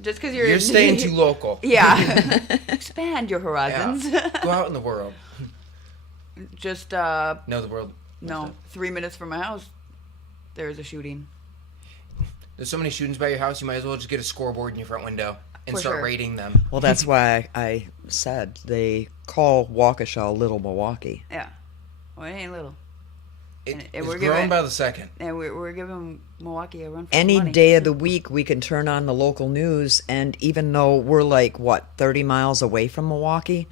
Just because you're You're staying too local. Yeah. Expand your horizons. Yeah. Go out in the world. Just No, the world. no, 3 minutes from my house, there's a shooting. There's so many shootings by your house, you might as well just get a scoreboard in your front window and For start sure. rating them. Well, that's why I said they call Waukesha Little Milwaukee. Yeah. Well, it ain't little. It, And it's we're grown giving- by the second. And we're giving Milwaukee a run for Any money. day of the week, we can turn on the local news, and even though we're like, 30 miles away from Milwaukee,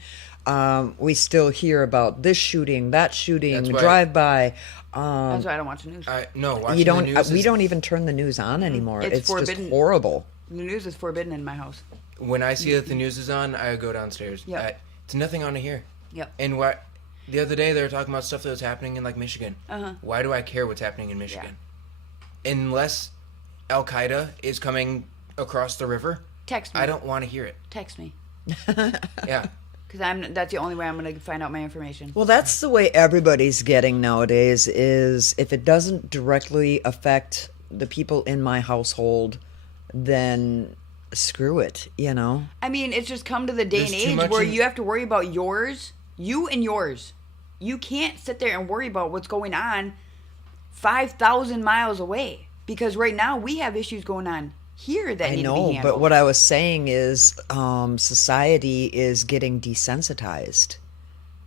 we still hear about this shooting, that shooting, That's why- drive-by. That's why I don't watch the news. No, watching You the don't. news We is- don't even turn the news on anymore. It's It's just forbidden. horrible. The news is forbidden in my house. When I see that the news is on, I go downstairs. Yep. It's nothing on to hear. Yep. And what the other day they were talking about stuff that was happening in like Michigan. Uh-huh. Why do I care what's happening in Michigan? Unless Al Qaeda is coming across the river, Text me. I don't want to hear it. Text me. Yeah. Because that's the only way I'm going to find out my information. Well, that's the way everybody's getting nowadays. Is if it doesn't directly affect the people in my household, then screw it. You know. I mean, it's just come to the day There's and too age much where in- you have to worry about yours, you and yours. You can't sit there and worry about what's going on 5,000 miles away. Because right now we have issues going on here that I need to be know, handled. but what I was saying is, society is getting desensitized.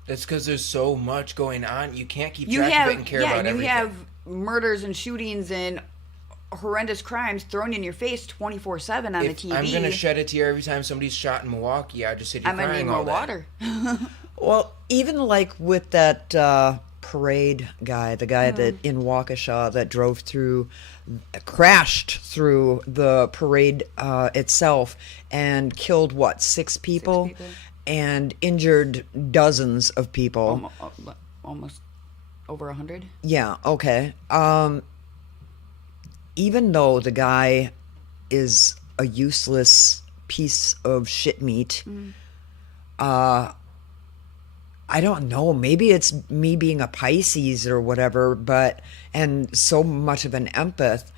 That's because there's so much going on. You can't keep You track have of it and care about everything. you have murders and shootings and horrendous crimes thrown in your face 24/7 on the If TV. I'm gonna shed a tear every time somebody's shot in Milwaukee, I just sit here I'm gonna crying need all more day. water. Well, even like with that parade guy, the guy that in Waukesha that crashed through the parade itself and killed what, 6 people? people. And injured dozens of people. Almost over 100. Yeah, okay. Even though the guy is a useless piece of shit meat, I don't know. Maybe it's me being a Pisces or whatever, and so much of an empath.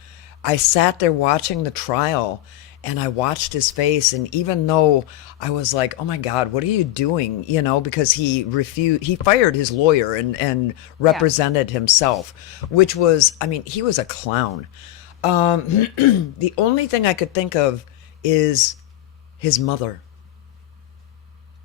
I sat there watching the trial and I watched his face, and even though I was like, oh my God, what are you doing? You know, because he fired his lawyer and represented himself, which was, I mean, he was a clown. The only thing I could think of is his mother.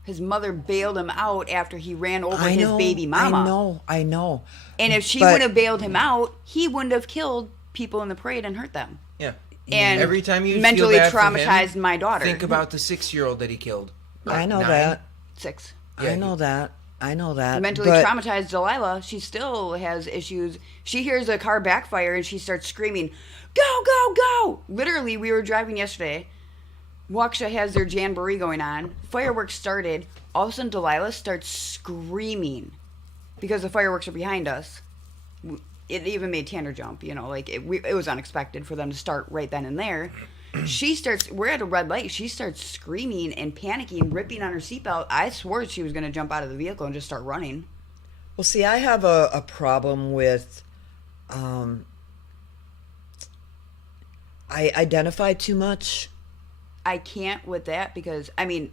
His mother bailed him out after he ran over I his know, baby mama. I know. And if she But- would have bailed him out, he wouldn't have killed people in the parade and hurt them. Yeah. And Every time you mentally feel bad for him, traumatized my daughter. think about the 6-year-old that he killed. Or I know 9. that. 6. Yeah, I know that. I know that. Mentally but traumatized Delilah, she still has issues. She hears a car backfire and she starts screaming, "Go, go, go!" Literally, we were driving yesterday. Waukesha has their jamboree going on. Fireworks started. All of a sudden, Delilah starts screaming because the fireworks are behind us. It even made Tanner jump, you know, like it was unexpected for them to start right then and there. We're at a red light. She starts screaming and panicking, ripping on her seatbelt. I swore she was going to jump out of the vehicle and just start running. Well, see, I have a problem with I identify too much. I can't with that because, I mean,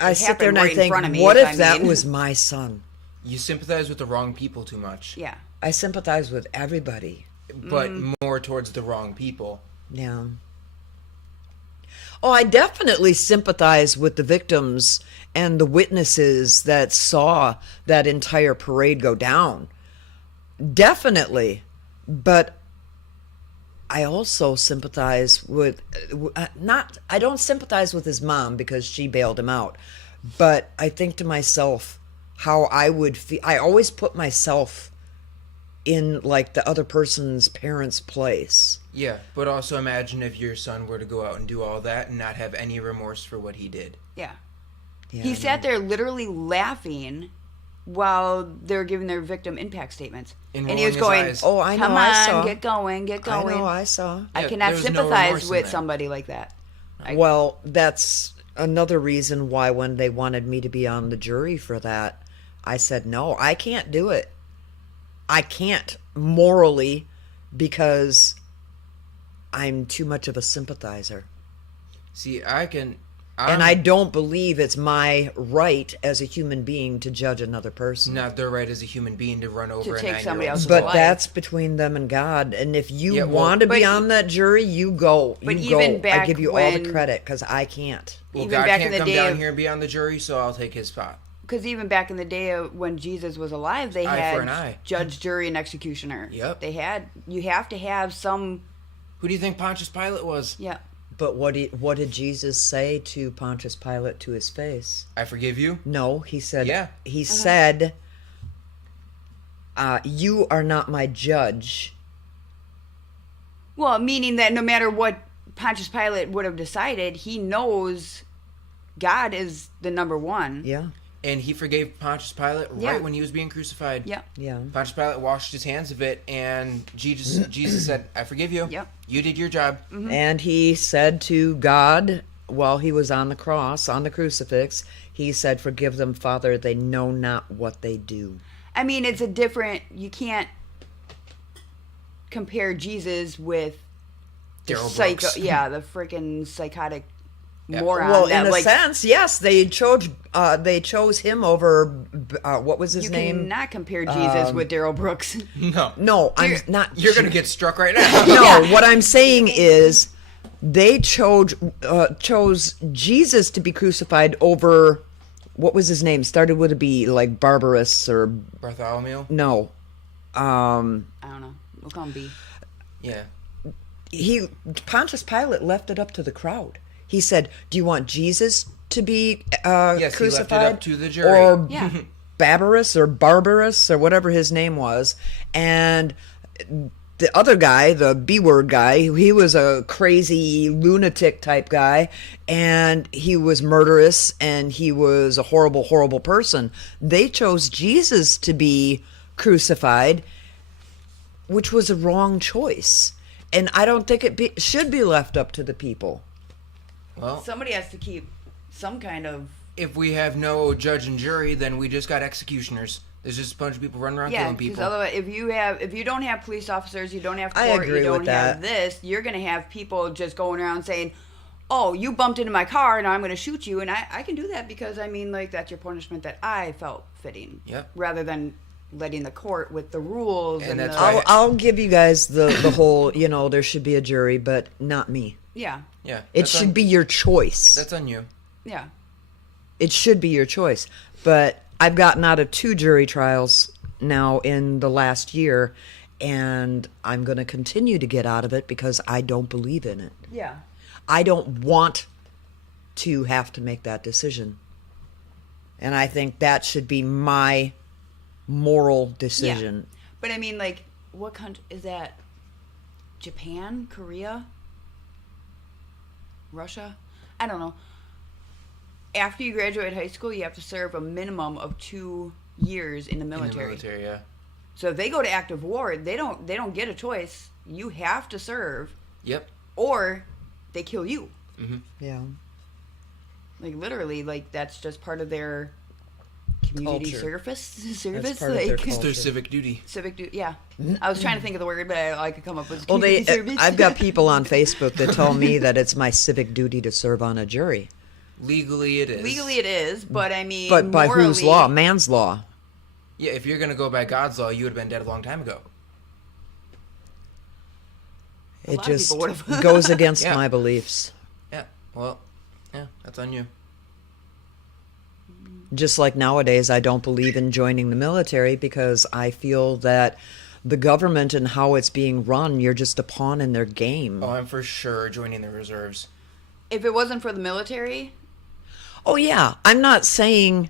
I It sit there and happened I right in think, front of me, what if if I that mean. was my son? You sympathize with the wrong people too much. yeah. I sympathize with everybody. But more towards the wrong people. Yeah. Oh, I definitely sympathize with the victims and the witnesses that saw that entire parade go down. Definitely. But I also sympathize with, I don't sympathize with his mom because she bailed him out. But I think to myself how I would feel. I always put myself in like the other person's parents' place. Yeah, but also imagine if your son were to go out and do all that and not have any remorse for what he did. Yeah. Yeah, He I sat know. there literally laughing while they were giving their victim impact statements. And And he was rolling going, his eyes. Oh, I know, come I on, saw. get going, get going. I know, I saw. I Yeah, cannot there was no sympathize remorse in with there. somebody like that. Well, that's another reason why when they wanted me to be on the jury for that, I said, no, I can't do it. I can't morally because I'm too much of a sympathizer. See, I'm, And I don't believe it's my right as a human being to judge another person. not their right as a human being to run over a take 9-year-old. somebody else's But life. that's between them and God. And if you Yeah, well- want to be But- on that jury, you go. But You even go. I back give you all the when- credit because I can't. Well, Even God back can't in the come day down of- here and be on the jury, so I'll take his spot. Because even back in the day of when Jesus was alive, they Eye for an had eye. judge, jury, and executioner. Yep. You have to have some, Who do you think Pontius Pilate was? yeah. But what did Jesus say to Pontius Pilate to his face? I forgive you. No, he said. Yeah. He said, "You are not my judge." Well, meaning that no matter what Pontius Pilate would have decided, he knows God is the number one. Yeah, And he forgave Pontius Pilate Yeah. right when he was being crucified. Yeah. yeah. Pontius Pilate washed his hands of it, and Jesus said, I forgive you. Yep. You did your job. And he said to God while he was on the cross, on the crucifix, he said, "Forgive them, Father. They know not what they do." I mean, it's a different. You can't compare Jesus with the Darryl psycho. Brooks. Yeah, the freaking psychotic Yeah. moron. Well, that, in a like, sense, yes, they chose him over. What was his you name? cannot compare Jesus with Daryl Brooks. No. No, I'm You're- not. You're going to get struck right now. No, what I'm saying is they chose Jesus to be crucified over what was his name? Started with a B, like Barbarous or Bartholomew. no. I don't know. We'll call him B. Yeah. Pontius Pilate left it up to the crowd. He said, "Do you want Jesus to be Yes, he left it crucified, up to the jury. or Yeah. Barbarous or whatever his name was?" And the other guy, the B word guy, he was a crazy lunatic type guy, and he was murderous, and he was a horrible, horrible person. They chose Jesus to be crucified, which was a wrong choice. And I don't think should be left up to the people. Well, Somebody has to keep some kind of if we have no judge and jury, then we just got executioners. There's just a bunch of people running around killing because people. otherwise, if you don't have police officers, you don't have I court, agree you don't with have that. this, you're gonna have people just going around saying, "Oh, you bumped into my car, and I'm gonna shoot you," and I can do that because I mean, like, that's your punishment that I felt fitting. Yep. Rather than letting the court with the rules And and that's the, why- I'll give you guys the whole, there should be a jury, but not me. yeah, Yeah. It that's should on- be your choice. That's on you. yeah. It should be your choice. But I've gotten out of 2 jury trials now in the last year, and I'm going to continue to get out of it because I don't believe in it. Yeah. I don't want to have to make that decision. And I think that should be my moral decision. But I mean, like, what country is that? Japan? Korea? Russia? I don't know. After you graduate high school, you have to serve a minimum of 2 years in the military. In the military, yeah. So if they go to active war, they don't get a choice. You have to serve, Yep. or they kill you. Yeah. Like, literally, like, that's just part of their community Culture. service. part of their like, It's their Culture. civic duty. civic duty. Yeah, I was trying to think of the word, but I could come up with Well, community service. I've got people on Facebook that tell me that it's my civic duty to serve on a jury. Legally, it is. Legally, it is, but I mean, But by whose morally- law? Man's law. Yeah, if you're going to go by God's law, you would have been dead a long time ago. A It lot of just people would've. goes against Yeah. my beliefs. Yeah. Well, yeah, that's on you. Just like nowadays, I don't believe in joining the military because I feel that the government and how it's being run, you're just a pawn in their game. Oh, I'm for sure joining the reserves. If it wasn't for the military, Oh, yeah. I'm not saying...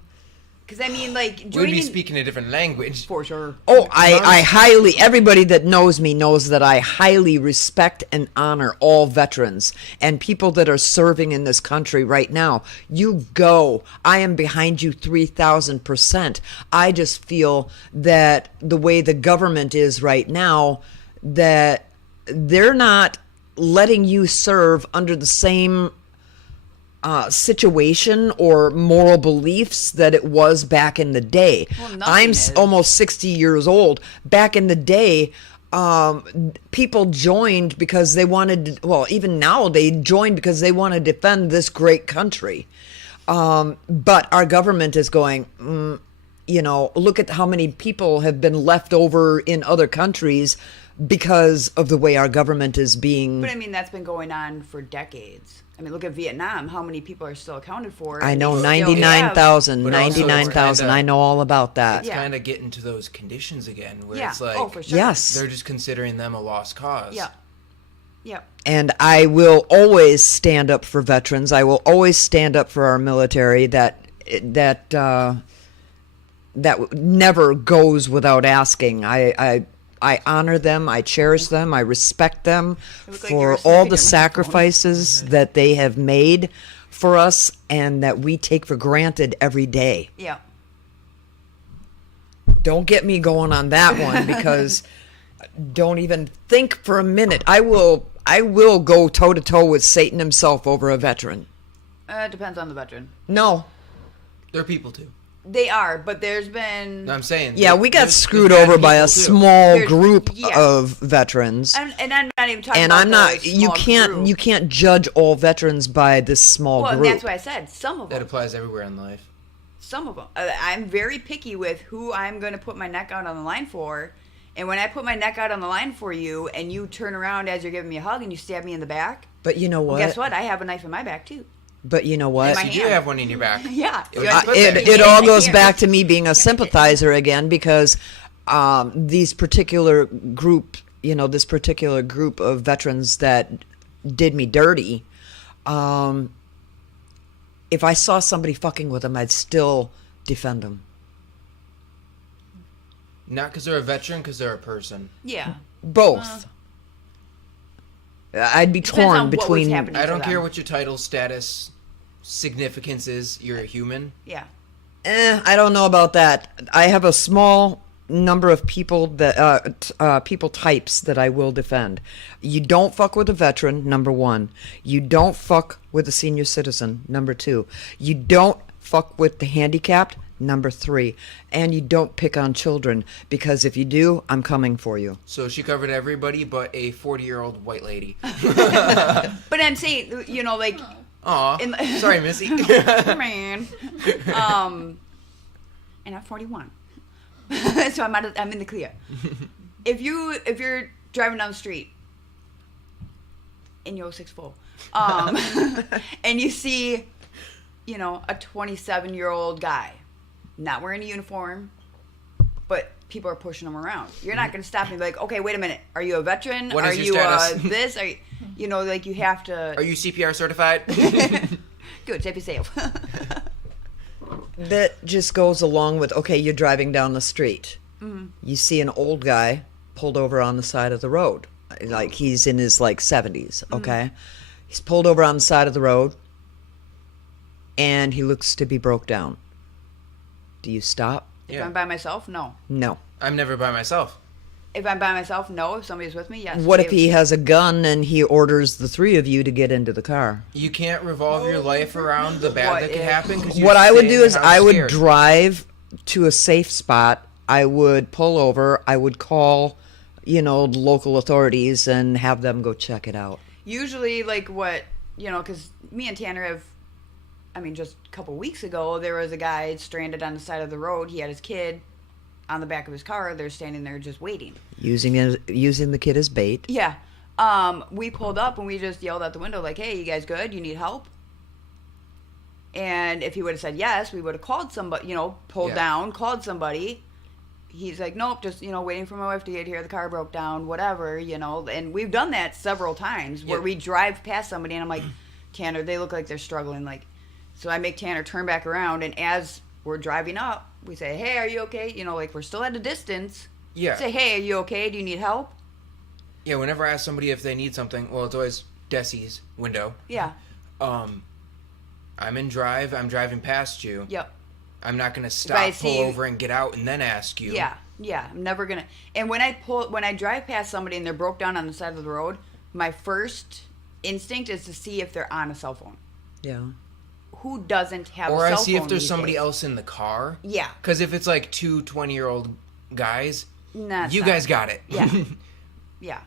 because I mean, like, We'd joining be speaking a different language. for sure. Oh, I highly, everybody that knows me knows that I highly respect and honor all veterans and people that are serving in this country right now. You go. I am behind you 3,000%. I just feel that the way the government is right now, that they're not letting you serve under the same situation or moral beliefs that it was back in the day. Well, nothing I'm is. almost 60 years old. Back in the day, people joined because they wanted, well, even now they join because they want to defend this great country. But our government is going, look at how many people have been left over in other countries because of the way our government is being. But I mean, that's been going on for decades. I mean, look at Vietnam. How many people are still accounted for? I and know, they still have- 99,000, But also it's 99,000. kinda- I know all about that. It's Yeah. kind of getting to those conditions again where Yeah. it's like Oh, for sure. Yes. they're just considering them a lost cause. Yeah. Yeah. And I will always stand up for veterans. I will always stand up for our military. That never goes without asking. I honor them. I cherish them. I respect them You look like for you're all sniffing the your microphone. sacrifices that they have made for us and that we take for granted every day. Yeah. Don't get me going on that one because don't even think for a minute. I will go toe to toe with Satan himself over a veteran. It depends on the veteran. No. They're people too. They are, but there's been No, I'm saying. Yeah, we got there's screwed bad over by a people, too. small There's- group yeah. of veterans. and I'm not even talking And about I'm not the you small can't group. you can't judge all veterans by this small Well, and group. that's why I said some of That them. applies everywhere in life. Some of them. I'm very picky with who I'm going to put my neck out on the line for. And when I put my neck out on the line for you and you turn around as you're giving me a hug and you stab me in the back, But you know what? well, guess what? I have a knife in my back too. But you know what? my You do hand. have one in your back. Yeah. It was put it, there. it all goes Here. back to me being a sympathizer again, because these particular group, this particular group of veterans that did me dirty, if I saw somebody fucking with them, I'd still defend them. Not because they're a veteran, because they're a person. Yeah. Both. I'd be Depends on torn what was between. happening. I for don't them. care what your title, status, significance is. You're a human. Yeah. I don't know about that. I have a small number of people that people types that I will defend. You don't fuck with a veteran, number one. You don't fuck with a senior citizen, number two. You don't fuck with the handicapped, number three. And you don't pick on children, because if you do, I'm coming for you. So she covered everybody but a 40-year-old white lady. But I'm saying, like, Aw. In- Sorry, Missy. man. And I'm 41. So I'm in the clear. If you're driving down the street in your 06 full, and you see, a 27-year-old guy not wearing a uniform, but people are pushing him around, you're not going to stop and be like, okay, wait a minute, are you a veteran? What Are is your you status? this? Are you, like, you have to. Are you CPR certified? Good, save yourself. That just goes along with, okay, you're driving down the street. Mm-hmm. You see an old guy pulled over on the side of the road. Like, he's in his, 70s, okay? He's pulled over on the side of the road, and he looks to be broke down. Do you stop? If I'm by myself, no. No. I'm never by myself. If I'm by myself, no. If somebody's with me, yes. What if he has a gun and he orders the three of you to get into the car? You can't revolve your life around the bad What that could if- happen. 'cause you're What I would staying do in the is house I would scared. drive to a safe spot. I would pull over. I would call, the local authorities and have them go check it out. Usually, like what, because me and Tanner have, just a couple weeks ago, there was a guy stranded on the side of the road. He had his kid on the back of his car. They're standing there just waiting. Using the kid as bait. Yeah. We pulled up and we just yelled out the window, like, hey, you guys good? You need help? And if he would have said yes, we would have called somebody, pulled Yeah. down, called somebody. He's like, nope, just, waiting for my wife to get here. The car broke down, whatever, And we've done that several times where Yeah. we drive past somebody and I'm like, Tanner, they look like they're struggling. So I make Tanner turn back around, and as we're driving up, we say, hey, are you okay? We're still at a distance. Yeah. Say, hey, are you okay? Do you need help? Yeah, whenever I ask somebody if they need something, well, it's always Desi's window. Yeah. I'm in drive. I'm driving past you. Yep. I'm not going to I stop, see pull you- over, and get out and then ask you. Yeah. I'm never gonna. And when I drive past somebody and they're broke down on the side of the road, my first instinct is to see if they're on a cell phone. Yeah. Who doesn't have Or a cell I see phone if there's these somebody days? else in the car. Yeah. Because if it's like two 20-year-old guys, Nah, it's you not. guys got it. Yeah. Yeah.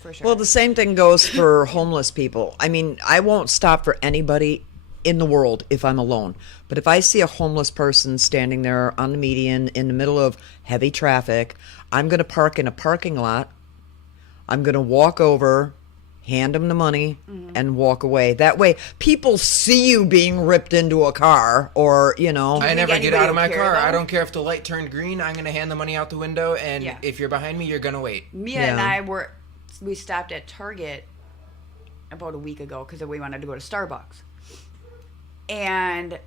For sure. Well, the same thing goes for homeless people. I won't stop for anybody in the world if I'm alone. But if I see a homeless person standing there on the median in the middle of heavy traffic, I'm going to park in a parking lot. I'm going to walk over, hand them the money, and walk away. That way, people see you being ripped into a car, or, I think never get anybody out of would my care, car. I though? don't care if the light turned green. I'm going to hand the money out the window, and Yeah. if you're behind me, you're going to wait. Mia Yeah. and we stopped at Target about a week ago because we wanted to go to Starbucks. And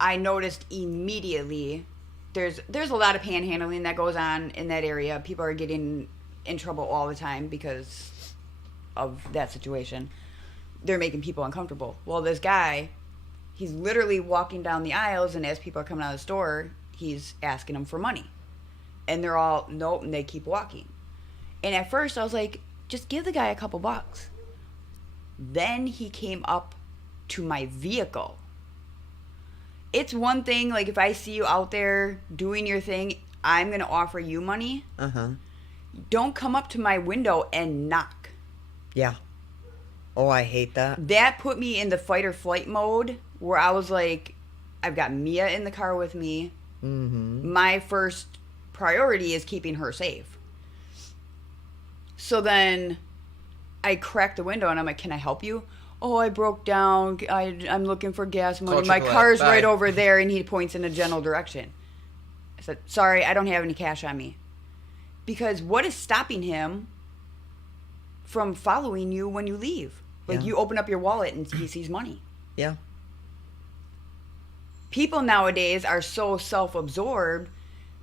I noticed immediately there's a lot of panhandling that goes on in that area. People are getting in trouble all the time because of that situation. They're making people uncomfortable. Well, this guy, he's literally walking down the aisles, and as people are coming out of the store, he's asking them for money. And they're all, nope, and they keep walking. And at first I was like, just give the guy a couple bucks. Then he came up to my vehicle. It's one thing, like, if I see you out there doing your thing, I'm going to offer you money. Uh-huh. Don't come up to my window and knock. Yeah. Oh, I hate that. That put me in the fight or flight mode where I was like, I've got Mia in the car with me. Mm-hmm. My first priority is keeping her safe. So then I cracked the window and I'm like, can I help you? oh, I broke down. I'm looking for gas money. Call My AAA. car's Bye. right over there. And he points in a general direction. I said, sorry, I don't have any cash on me. Because what is stopping him from following you when you leave? Like, Yeah. you open up your wallet and he sees money. Yeah. People nowadays are so self-absorbed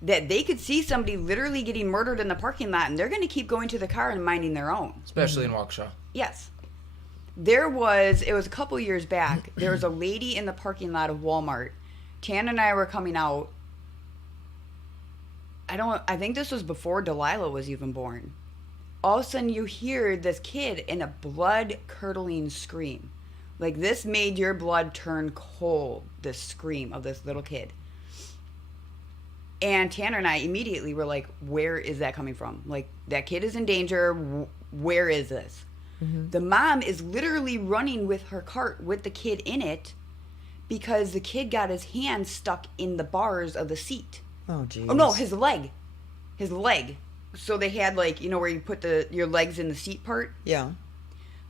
that they could see somebody literally getting murdered in the parking lot and they're going to keep going to the car and minding their own. Especially in Waukesha. Yes. It was a couple years back, there was a lady in the parking lot of Walmart. Tan and I were coming out. I think this was before Delilah was even born. All of a sudden you hear this kid in a blood-curdling scream. Like, this made your blood turn cold, this scream of this little kid. And Tanner and I immediately were like, where is that coming from? Like, that kid is in danger. Where is this? Mm-hmm. The mom is literally running with her cart with the kid in it because the kid got his hand stuck in the bars of the seat. Oh, geez. Oh, no, his leg. His leg. So they had, like, you know, where you put your legs in the seat part? Yeah.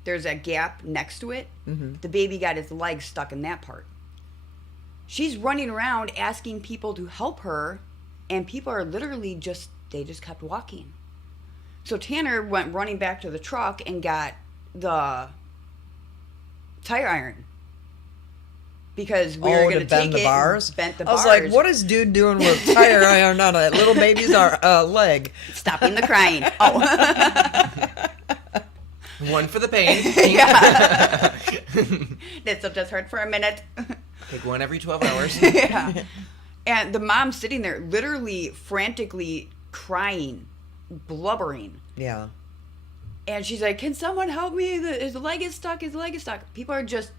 There's a gap next to it. Mm-hmm. The baby got his leg stuck in that part. She's running around asking people to help her, and people are literally they just kept walking. So Tanner went running back to the truck and got the tire iron. Because we were going to take bend the it bars. and bent the I was bars. like, what is dude doing with tire iron on a little baby's leg? Stopping the crying. Oh. One for the pain. Yeah. This will just hurt for a minute. Take one every 12 hours. Yeah. And the mom's sitting there literally frantically crying, blubbering. Yeah. And she's like, can someone help me? His leg is stuck. His leg is stuck. People are just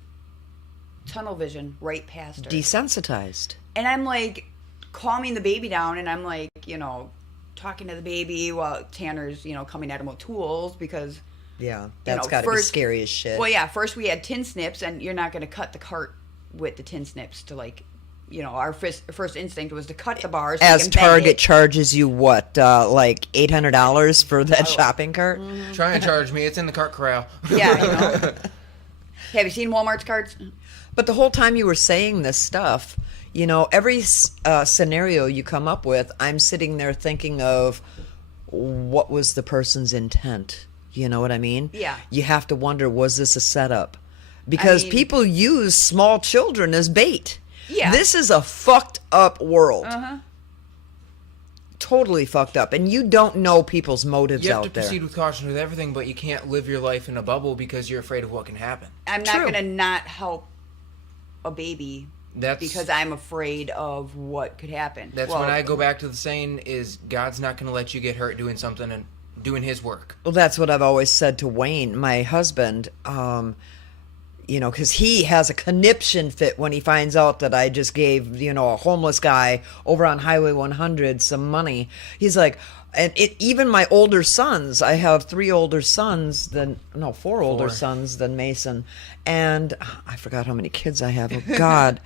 tunnel vision right past her. Desensitized. And I'm like calming the baby down, and I'm like, you know, talking to the baby while Tanner's, you know, coming at him with tools because... Yeah, You that's know, got to be first- scary as shit. Well, yeah, first we had tin snips, and you're not going to cut the cart with the tin snips to, like, you know, our first instinct was to cut the bars. so we As can bend Target it. charges you what, like $800 for that shopping cart? Try and charge me. It's in the cart corral. Yeah, you know. Have you seen Walmart's carts? But the whole time you were saying this stuff, you know, every scenario you come up with, I'm sitting there thinking of what was the person's intent. You know what I mean? Yeah. You have to wonder, was this a setup? Because mean- people use small children as bait. Yeah. This is a fucked up world. Uh-huh. Totally fucked up. And you don't know people's motives You have to out there. proceed with caution with everything, but you can't live your life in a bubble because you're afraid of what can happen. I'm not True. going to not help a baby That's because I'm afraid of what could happen. That's Well, when I go back to the saying is God's not going to let you get hurt doing something and doing his work. Well, that's what I've always said to Wayne, my husband, you know, because he has a conniption fit when he finds out that I just gave, you know, a homeless guy over on Highway 100 some money. He's like, and even my older sons, I have four older sons than Mason. And I forgot how many kids I have. Oh, God.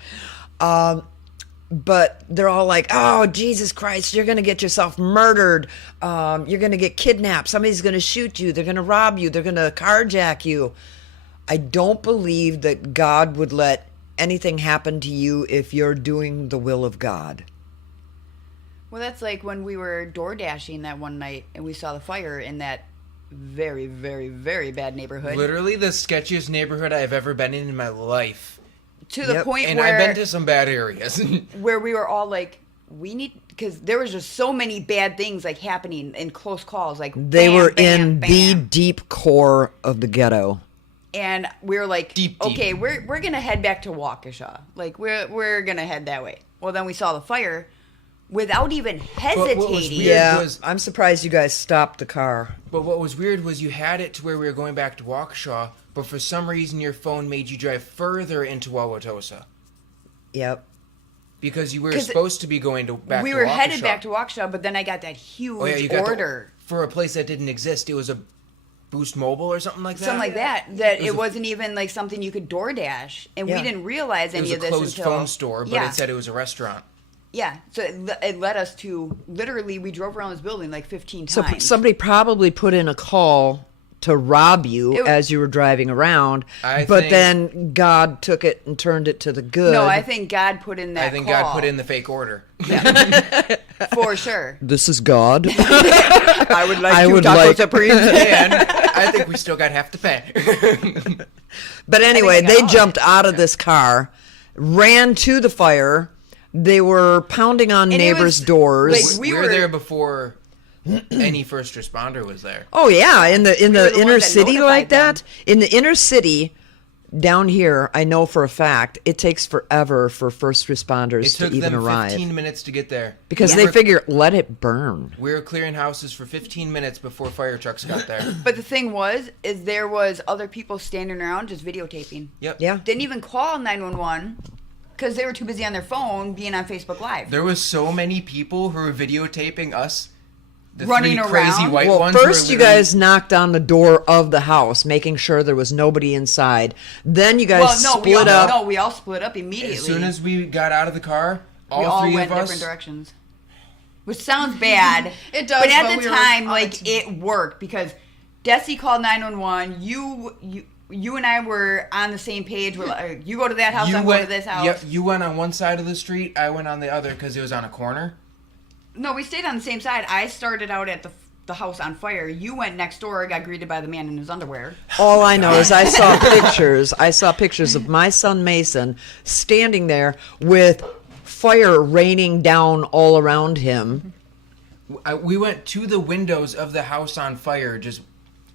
But they're all like, oh, Jesus Christ, you're going to get yourself murdered. You're going to get kidnapped. Somebody's going to shoot you. They're going to rob you. They're going to carjack you. I don't believe that God would let anything happen to you if you're doing the will of God. Well, that's like when we were door dashing that one night and we saw the fire in that very, very, very bad neighborhood. Literally the sketchiest neighborhood I've ever been in my life. To the Yep. point And where... I've been to some bad areas. where we were all like, we need, because there was just so many bad things like happening in close calls. Like They bam, were bam, in bam. the deep core of the ghetto. And we were like, Deep. okay, we're gonna head back to Waukesha. Like we're gonna head that way. Well, then we saw the fire, without even what was hesitating. weird- Yeah, was- I'm surprised you guys stopped the car. But what was weird was you had it to where we were going back to Waukesha, but for some reason your phone made you drive further into Wauwatosa. Yep. Because you were 'Cause supposed to be going to back we to were Waukesha. headed back to Waukesha, but then I got that huge Oh yeah, you got order. for a place that didn't exist. It was a Boost Mobile or something like that. Something like that. was It a- wasn't even like something you could DoorDash, and Yeah. we didn't realize It was any a of this closed until phone store, but yeah. it said it was a restaurant. Yeah, so it led us to literally we drove around this building like 15 So times. somebody probably put in a call to rob you It- as you were driving around. I But think- then God took it and turned it to the good. No, I think God put in that I think call. God put in the fake order. For sure. This is God. I would like I two would taco like- supremes. And I think we still got half to pay. But anyway, I got they all of jumped it. out of this car, ran to the fire. They were pounding on And it neighbors' was, doors. like, we We were were- there before any first responder was there. Oh yeah, in the were the inner ones that city like notified them. that. In the inner city down here, I know for a fact it takes forever for first It responders to took even them arrive 15 minutes to get there. because We they were- figure let it burn. We were clearing houses for 15 minutes before fire trucks got there. But the thing is there was other people standing around just videotaping. Yep. Yeah. Didn't even call 911 because they were too busy on their phone being on Facebook Live. There was so many people who were videotaping us. The Running three crazy around. white Well, ones. who were first you literally- guys knocked on the door of the house, making sure there was nobody inside. Then you guys we all, split up. No, we all split up immediately. As soon as we got out of the car, we all all three went of us. different directions. Which sounds bad. It does, But at but the we were time, on like, a team. it worked because Desi called 911. You and I were on the same page. We're like, you go to that house, I go to this house. Yep, you went on one side of the street. I went on the other because it was on a corner. No, we stayed on the same side. I started out at the house on fire. You went next door, got greeted by the man in his underwear. All I know is I saw pictures. I saw pictures of my son Mason standing there with fire raining down all around him. We went to the windows of the house on fire. Just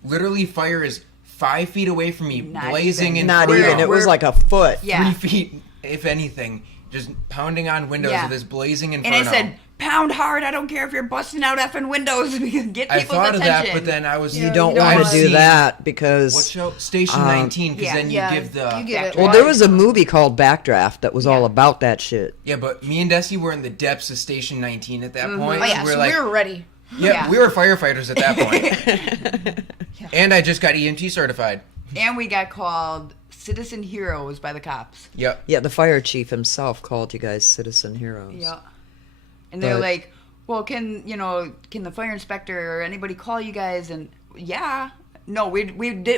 literally, fire is 5 feet away from me, Not blazing even. in Not front even. of- It was like a foot. Yeah. 3 feet, if anything, just pounding on windows Yeah. with this blazing And inferno. I said, pound hard. I don't care if you're busting out effing windows. Get I people's thought of attention. that, but then I was. You don't you don't want to wanna do see- that because What show? Station 19, because yeah. then you Yeah, give the. you get it. well, there was a movie called Backdraft that was all Yeah. about that shit. Yeah, but me and Desi were in the depths of Station 19 at that point. Oh yeah, We're so like, we were ready. yeah, we were firefighters at that point. And I just got EMT certified. And we got called Citizen Heroes by the cops. Yep. Yeah, the fire chief himself called you guys citizen heroes. Yeah. And they're But- like, well, can the fire inspector or anybody call you guys? And yeah. No, we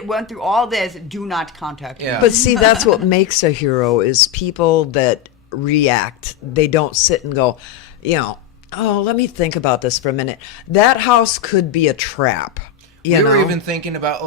went through all this. Do not contact me. Yeah. But see, that's what makes a hero is people that react. They don't sit and go, oh, let me think about this for a minute. That house could be a trap. You We know? were even thinking about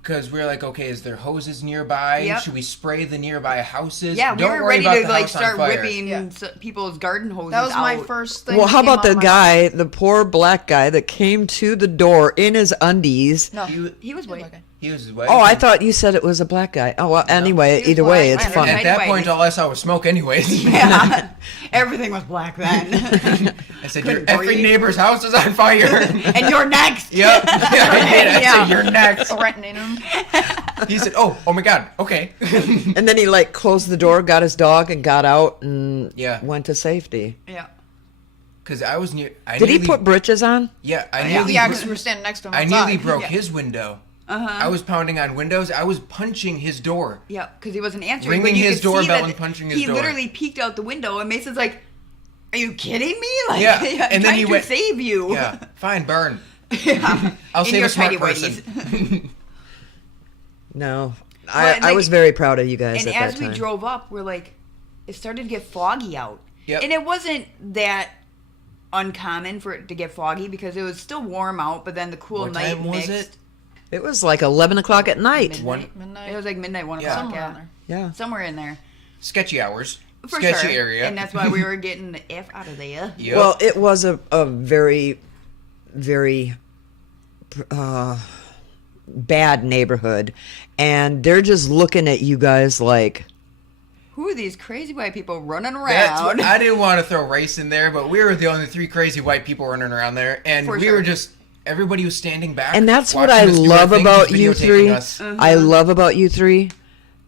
because we were like, okay, is there hoses nearby? Yep. Should we spray the nearby houses? Yeah, we Don't were worry ready about to the like house on start fire. ripping Yeah. people's garden hoses That was my out. first thing. Well, that how came about out the of my guy, the poor black guy that came to the door in his undies? No, He was white. okay. He was white. Oh, I thought you said it was a black guy. Oh, well, anyway, He was either way, black. it's I funny. At that Anyway. point, all I saw was smoke anyways. Yeah. Everything was black then. I said, your Couldn't every breathe. neighbor's house is on fire. And you're next. Yep. Yeah, I did. I Yeah. said, you're next. Threatening him. He said, oh my God, okay. And then he like closed the door, got his dog, and got out and Yeah. went to safety. Yeah. Because I was near. Did he put britches on? Yeah, I Yeah. nearly. Yeah, because we were standing next to him. I outside. nearly broke Yeah. his window. Uh-huh. I was pounding on windows. I was punching his door. Yeah, because he wasn't answering. Ringing but you his could see doorbell that and punching his he door. literally peeked out the window, and Mason's like, "Are you kidding me? Like, Yeah, I'm and then trying he to went- save you." Yeah, fine, burn. Yeah. I'll In save your a smart tidy person. No. Well, I like- was very proud of you guys And at as that we time. drove up, we're like, it started to get foggy out. Yep. And it wasn't that uncommon for it to get foggy because it was still warm out, but then the cool What night time was mixed. it? It was like 11 o'clock at night. Midnight. Midnight. It was like midnight, 1 Yeah. o'clock. Somewhere Yeah. in there. Yeah. Somewhere in there. Sketchy hours. For Sketchy sure. area. And that's why we were getting the F out of there. Yep. Well, it was a very, very bad neighborhood. And they're just looking at you guys like, Who are these crazy white people running That's what, around? I didn't want to throw race in there, but we were the only three crazy white people running around there, and For we sure. were just everybody was standing back. and that's what watching I us do our love thing, about just you videotaping three. us. I love about you three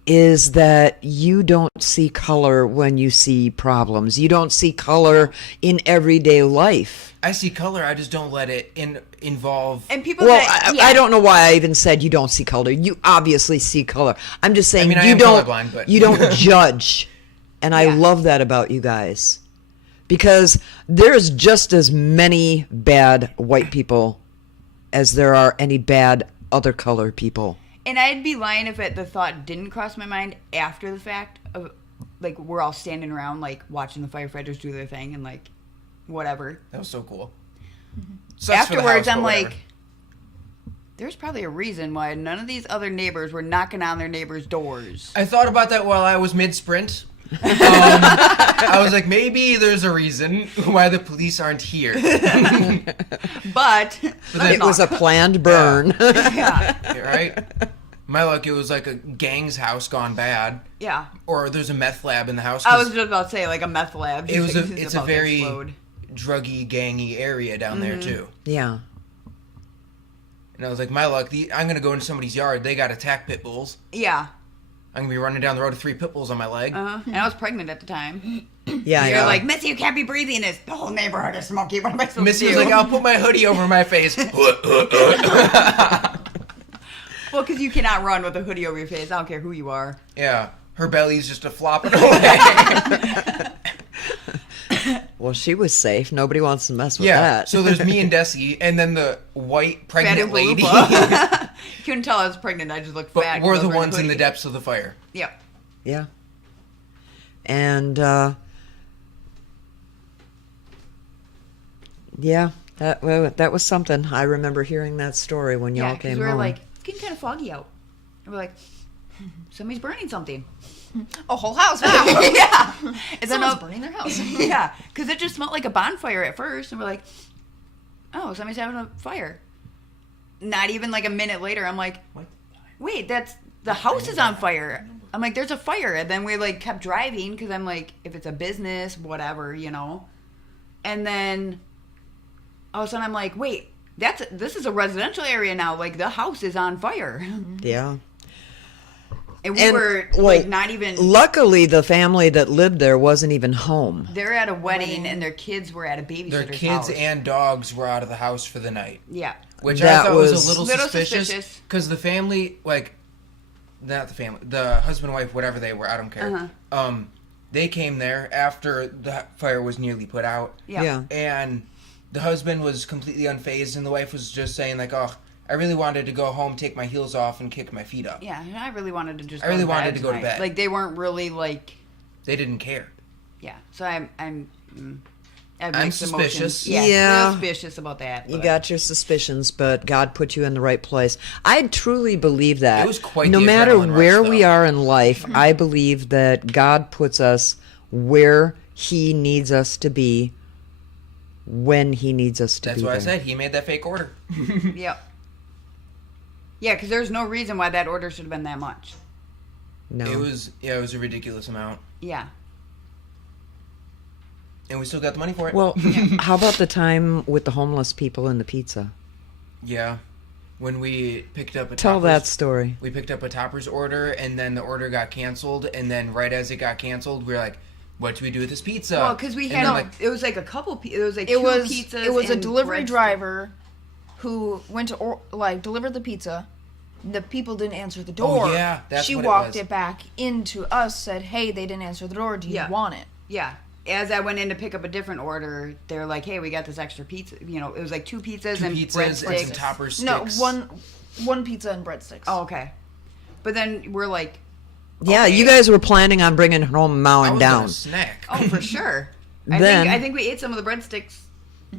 is that you don't see color when you see problems. You don't see color in everyday life. I see color. I just don't let it involve. And people Well, that, I don't know why I even said you don't see color. You obviously see color. I'm just saying I mean, I you am don't. colorblind, but- You don't judge, and I Yeah. love that about you guys because there's just as many bad white people as there are any bad other color people. And I'd be lying if the thought didn't cross my mind after the fact of, like, we're all standing around, like, watching the firefighters do their thing and, like, whatever. That was so cool. Sucks for the Afterwards, house, I'm but whatever. like, there's probably a reason why none of these other neighbors were knocking on their neighbors' doors. I thought about that while I was mid-sprint. I was like, maybe there's a reason why the police aren't here. But then- It was a planned burn. yeah, Right? My luck, it was like a gang's house gone bad. yeah. Or there's a meth lab in the house. I 'cause was just about to say, like, a meth lab. It was just it's a about to very explode. druggy, gangy area down there, too. Yeah. And I was like, my luck, I'm going to go into somebody's yard. They got attack pit bulls. Yeah. I'm going to be running down the road with 3 pit bulls on my leg. And I was pregnant at the time. Yeah. You're yeah. like, Missy, you can't be breathing this. The whole neighborhood is smoky. What am I supposed to Missy do? was like, I'll put my hoodie over my face. Well, because you cannot run with a hoodie over your face. I don't care who you are. Yeah. Her belly's just a flopping away. Well, she was safe. Nobody wants to mess with Yeah. that. So there's me and Desi, and then the white Fat pregnant and lady. Chalupa. Couldn't tell I was pregnant. I just looked fat. But we're 'cause I the was wearing a ones in the hoodie. depths of the fire. Yep. Yeah. And yeah, that was something. I remember hearing that story when y'all Yeah, because came we were home. like, it's getting kind of foggy out. And we're like, somebody's burning something. A whole house now. Yeah. And then Someone's burning their house. yeah, because it just smelled like a bonfire at first, and we're like, oh, somebody's having a fire. Not even like a minute later, I'm like, wait, that's the house is on fire. I'm like, there's a fire, and then we like kept driving because I'm like, if it's a business, whatever, you know. And then all of a sudden, I'm like, wait, this is a residential area now. Like the house is on fire, yeah. and we And, were well, like not even. Luckily, the family that lived there wasn't even home. They're at a wedding, and their kids were at a babysitter's Their kids house. and dogs were out of the house for the night. Yeah. Which That I thought was was- a little Little suspicious. suspicious. Because the family, like, not the family, the husband, wife, whatever they were, I don't care. They came there after the fire was nearly put out. Yeah. And the husband was completely unfazed, and the wife was just saying, like, oh, I really wanted to go home, take my heels off, and kick my feet up. Yeah, and I really wanted to just. I really wanted to go to tonight. bed. Like they weren't really like. They didn't care. Yeah, so I have I'm mixed suspicious. emotions. Yeah, Yeah. real suspicious about that. You but- got your suspicions, but God put you in the right place. I truly believe that. It was quite no the matter adrenaline rush, where we though. are in life, I believe that God puts us where He needs us to be when He needs us to That's be what I there. said. He made that fake order. Yep. Yeah, because there's no reason why that order should have been that much. No. It was a ridiculous amount. Yeah. And we still got the money for it. Well, how about the time with the homeless people and the pizza? Yeah. When we picked up a Tell Topper's- that story. We picked up a Topper's order, and then the order got canceled. And then right as it got canceled, we were like, "What do we do with this pizza?" Well, because we And had then, like, it was like a couple. It was like It two was pizzas. it was a and delivery breadsticks. driver who went to delivered the pizza. The people didn't answer the door. Oh, yeah, that's she what it walked was. it back into us. Said, "Hey, they didn't answer the door. Do you Yeah. want it?" Yeah. As I went in to pick up a different order, they're like, "Hey, we got this extra pizza." You know, it was like two pizzas two and pizzas and breadsticks. some Topper's No, sticks. one pizza and breadsticks. Oh, okay. But then we're like, Yeah, okay. you guys were planning on bringing home I mowing was down. gonna snack. oh, for sure. Then- I think we ate some of the breadsticks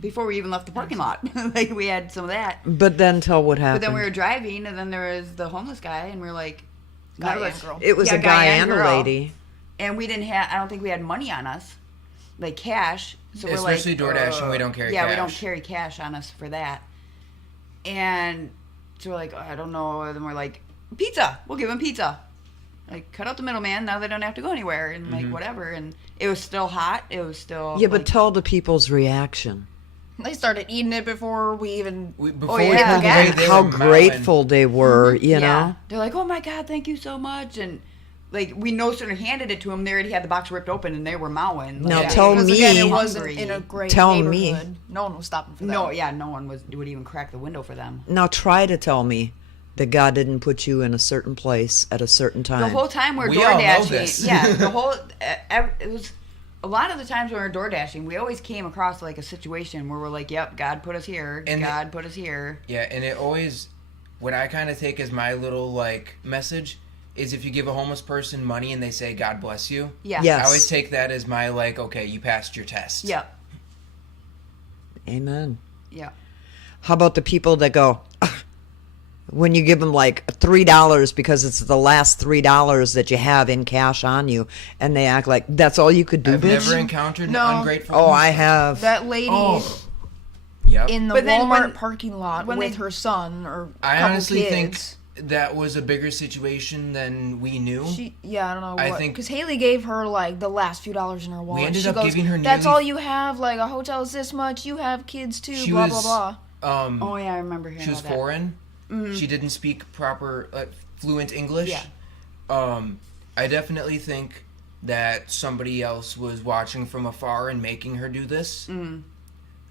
before we even left the parking lot. Like we had some of that. But then tell what But happened. then we were driving, and then there was the homeless guy, and we are like, Guy none of and us- girl. it was Yeah, a guy and a girl. lady. and we didn't have. I don't think we had money on us, like cash. So we're like, Especially DoorDash, and we don't carry yeah, we cash. don't carry cash on us for that. And so we're like, oh, I don't know. And then we're like, pizza. We'll give them pizza. Like, cut out the middleman. Now they don't have to go anywhere, and Mm-hmm. like whatever. And it was still hot. It was still Yeah, but like, tell the people's reaction. They started eating it before we even. Before yeah. we pulled away, Yeah. they How were grateful they were, you yeah. know? They're like, oh my god, thank you so much. And like we no sooner handed it to them, they already had the box ripped open and they were mowing. Now Like, tell because me- again, it wasn't Hungry. in a great Tell me. neighborhood. No one was stopping for that. No, yeah, no one would even crack the window for them. Now try to tell me that God didn't put you in a certain place at a certain time. The whole time we're We door all know dashing, this. yeah, the whole it was a lot of the times when we're door dashing, we always came across like a situation where we're like, "Yep, God put us here. And God put us here." Yeah, and it always, what I kind of take as my little like message is if you give a homeless person money and they say God bless you. Yeah. Yes. I always take that as my like, okay, you passed your test. Yeah. Amen. Yeah. How about the people that go, "Ugh," when you give them like $3 because it's the last $3 that you have in cash on you, and they act like that's all you could do, I've bitch? never encountered No. an ungrateful. Oh, I homeless have. That lady person. Yep. in the But then Walmart when- parking lot when with they- her son or I couple honestly kids. think that was a bigger situation than we knew. I don't know I what. think- Because Haley gave her like the last few dollars in her wallet. ended she up goes, giving her "That's nearly- all you have. Like a hotel is this much. You have kids too. She blah was, blah blah." Oh yeah, I remember hearing She was about that. foreign. She didn't speak proper, fluent English. Yeah. I definitely think that somebody else was watching from afar and making her do this.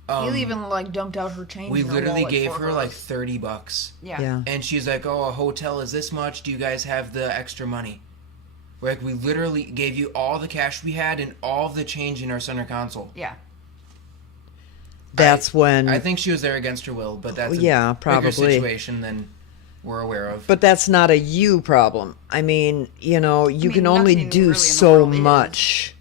Haley even like dumped out her change. We in her literally wallet gave for her like $30. Yeah. Yeah. And she's like, "Oh, a hotel is this much. Do you guys have the extra money?" We're like, we literally gave you all the cash we had and all the change in our center console. Yeah. That's when. I think she was there against her will, but that's a Yeah, bigger probably. situation than we're aware of. But that's not a you problem. I mean, you know, you mean, can only nothing do really in the so world is. much.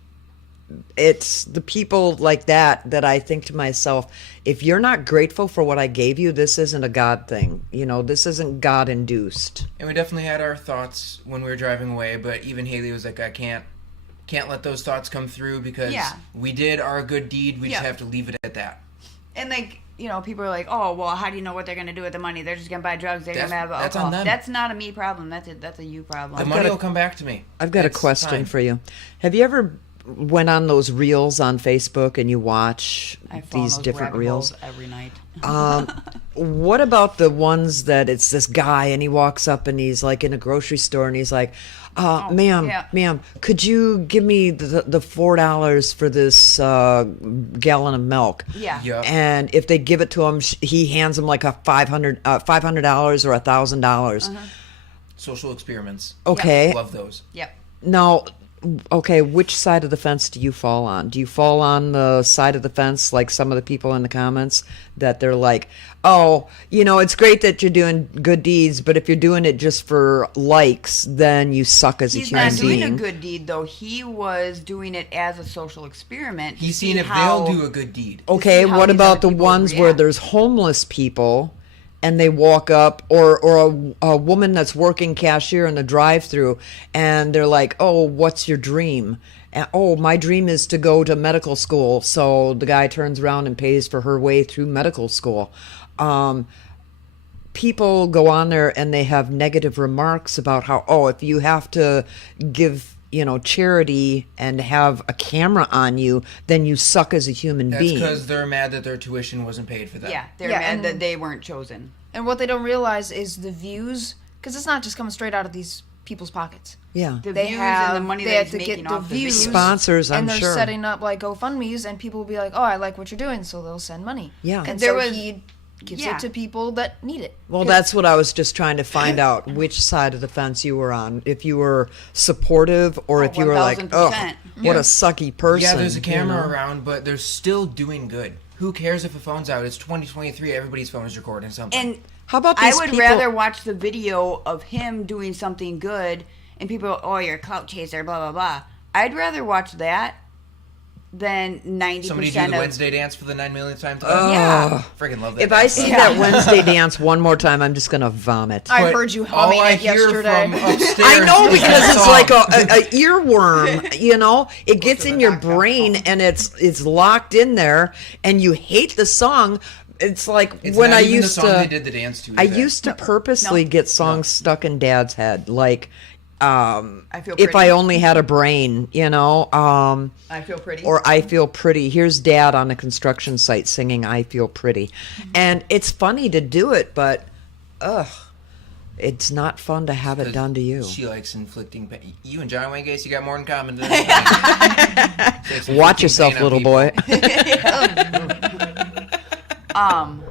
It's the people like that I think to myself, if you're not grateful for what I gave you, this isn't a God thing. You know, this isn't God induced. And we definitely had our thoughts when we were driving away, but even Haley was like, I can't let those thoughts come through because Yeah. we did our good deed. We just Yeah. have to leave it at that. And like, you know, people are like, "Oh, well, how do you know what they're gonna do with the money? They're just gonna buy drugs. They're That's- gonna have that's alcohol." on them. That's not a me problem. That's a you problem. The I've money got a- will come back to me. I've got It's a question fine. for you. Have you ever went on those reels on Facebook and you watch I fall in these those different rabbit reels? holes every night. What about the ones that it's this guy and he walks up and he's like in a grocery store and he's like, ma'am, yeah. ma'am, could you give me the $4 for this gallon of milk? Yeah. Yep. And if they give it to him, he hands him like a $500 or $1,000. Social experiments. Okay. Love those. Yep. Now, okay, which side of the fence do you fall on? Do you fall on the side of the fence like some of the people in the comments that they're like, oh, you know, it's great that you're doing good deeds, but if you're doing it just for likes, then you suck as a He's human not doing being. a good deed though. He was doing it as a social experiment. to He's see seeing if how- they'll do a good deed. Okay, see how what these about other the people ones where react. there's homeless people and they walk up, or a woman that's working cashier in the drive-through, and they're like, "Oh, what's your dream?" And, "Oh, my dream is to go to medical school." So the guy turns around and pays for her way through medical school. People go on there and they have negative remarks about how, oh, if you have to give, you know, charity and have a camera on you, then you suck as a human That's being. because they're mad that their tuition wasn't paid for them. Yeah, they're Yeah, mad and- that they weren't chosen. And what they don't realize is the views, because it's not just coming straight out of these people's pockets. Yeah. The They views have and the money they that have he's to making get the off the views, videos. Sponsors, I'm and they're sure. setting up like GoFundMe's, and people will be like, "Oh, I like what you're doing," so they'll send money. Yeah. and There so was- he gives yeah. it to people that need it. Well, that's what I was just trying to find out, which side of the fence you were on. If you were supportive or if you were like, oh, 1000%. what a sucky person. Yeah, there's a you camera know? around, but they're still doing good. Who cares if a phone's out? It's 2023. Everybody's phone is recording something. And How about I these would people- rather watch the video of him doing something good and people, "Oh, you're a clout chaser," blah blah blah. I'd rather watch that than 90% Somebody do the of Wednesday dance for the 9 millionth time. Yeah. Freaking love that. If I dance. see that Wednesday dance one more time, I'm just going to vomit. I But heard you all humming I it hear yesterday. from upstairs I know is because that it's song. like a earworm, you know. It gets to in the your doctor. brain and it's locked in there, and you hate the song. It's like It's when not I even used the song to. they did the dance to. I is it? used to purposely get songs stuck in Dad's head, like I feel if pretty. I only had a brain, you know. I feel pretty. Or I Feel Pretty. Here's Dad on a construction site singing I Feel Pretty. And it's funny to do it, but it's not fun to have it done to you. She likes inflicting pain. You and John Wayne Gacy got more in common than anything. Watch yourself, Inflicting little pain on boy.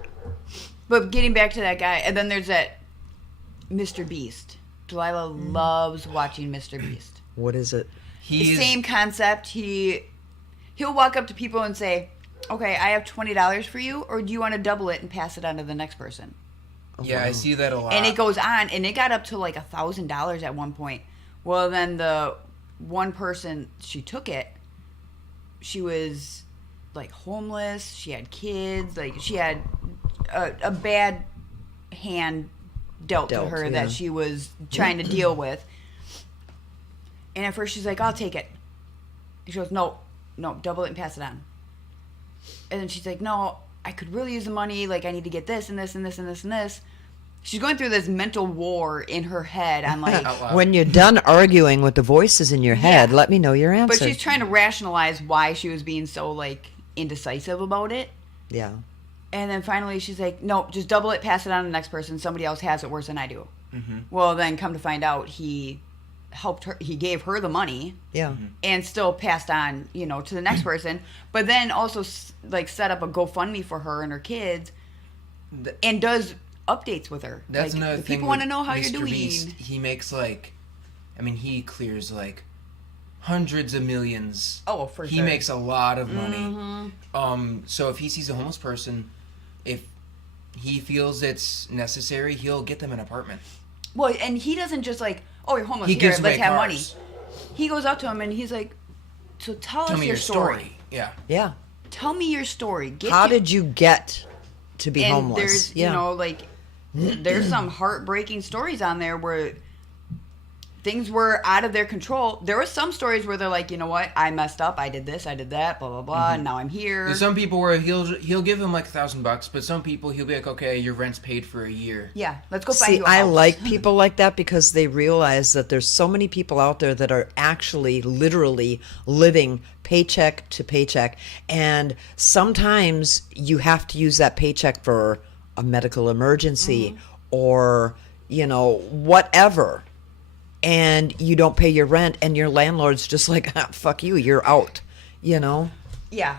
But getting back to that guy, and then there's that Mr. Beast. Delilah loves watching Mr. Beast. What is it? He's Same concept. He'll walk up to people and say, "Okay, I have $20 for you, or do you want to double it and pass it on to the next person?" Yeah, I see that a lot. And it goes on, and it got up to like $1,000 at one point. Well, then the one person, she took it, she was like homeless, she had kids, like she had a bad hand dealt to her yeah. that she was trying to deal with. And at first she's like, I'll take it. And she goes, no, double it and pass it on. And then she's like, no, I could really use the money. Like, I need to get this and this and this and this and this. She's going through this mental war in her head on like, Out loud. When you're done arguing with the voices in your head, Yeah. let me know your answer. but she's trying to rationalize why she was being so like indecisive about it. Yeah. And then finally she's like, no, just double it, pass it on to the next person. Somebody else has it worse than I do. Mm-hmm. Well, then come to find out, he helped her. He gave her the money Yeah. and still passed on, to the next person. But then also like set up a GoFundMe for her and her kids, Th- and does updates with her. That's like, another the thing. people want to with know how Mr. you're doing. Beast. He makes he clears like hundreds of millions. Oh, for he sure. makes a lot of money. So if he sees a homeless person, if he feels it's necessary, he'll get them an apartment. Well, and he doesn't just like, oh, you're homeless. He Here, gives let's away have cars. money. He goes up to him and he's like, so tell Tell us me your your story. Yeah. Yeah. Tell me your story. How did you get to be and homeless? there's Yeah. there's some heartbreaking stories on there where things were out of their control. There were some stories where they're like, you know what, I messed up, I did this, I did that, blah blah blah, and now I'm here. There's some people where he'll give them like $1,000, but some people he'll be like, okay, your rent's paid for a year. Yeah, let's go find See, you a I house. like people like that because they realize that there's so many people out there that are actually literally living paycheck to paycheck. And sometimes you have to use that paycheck for a medical emergency or, whatever. And you don't pay your rent and your landlord's just like, fuck you, you're out, Yeah,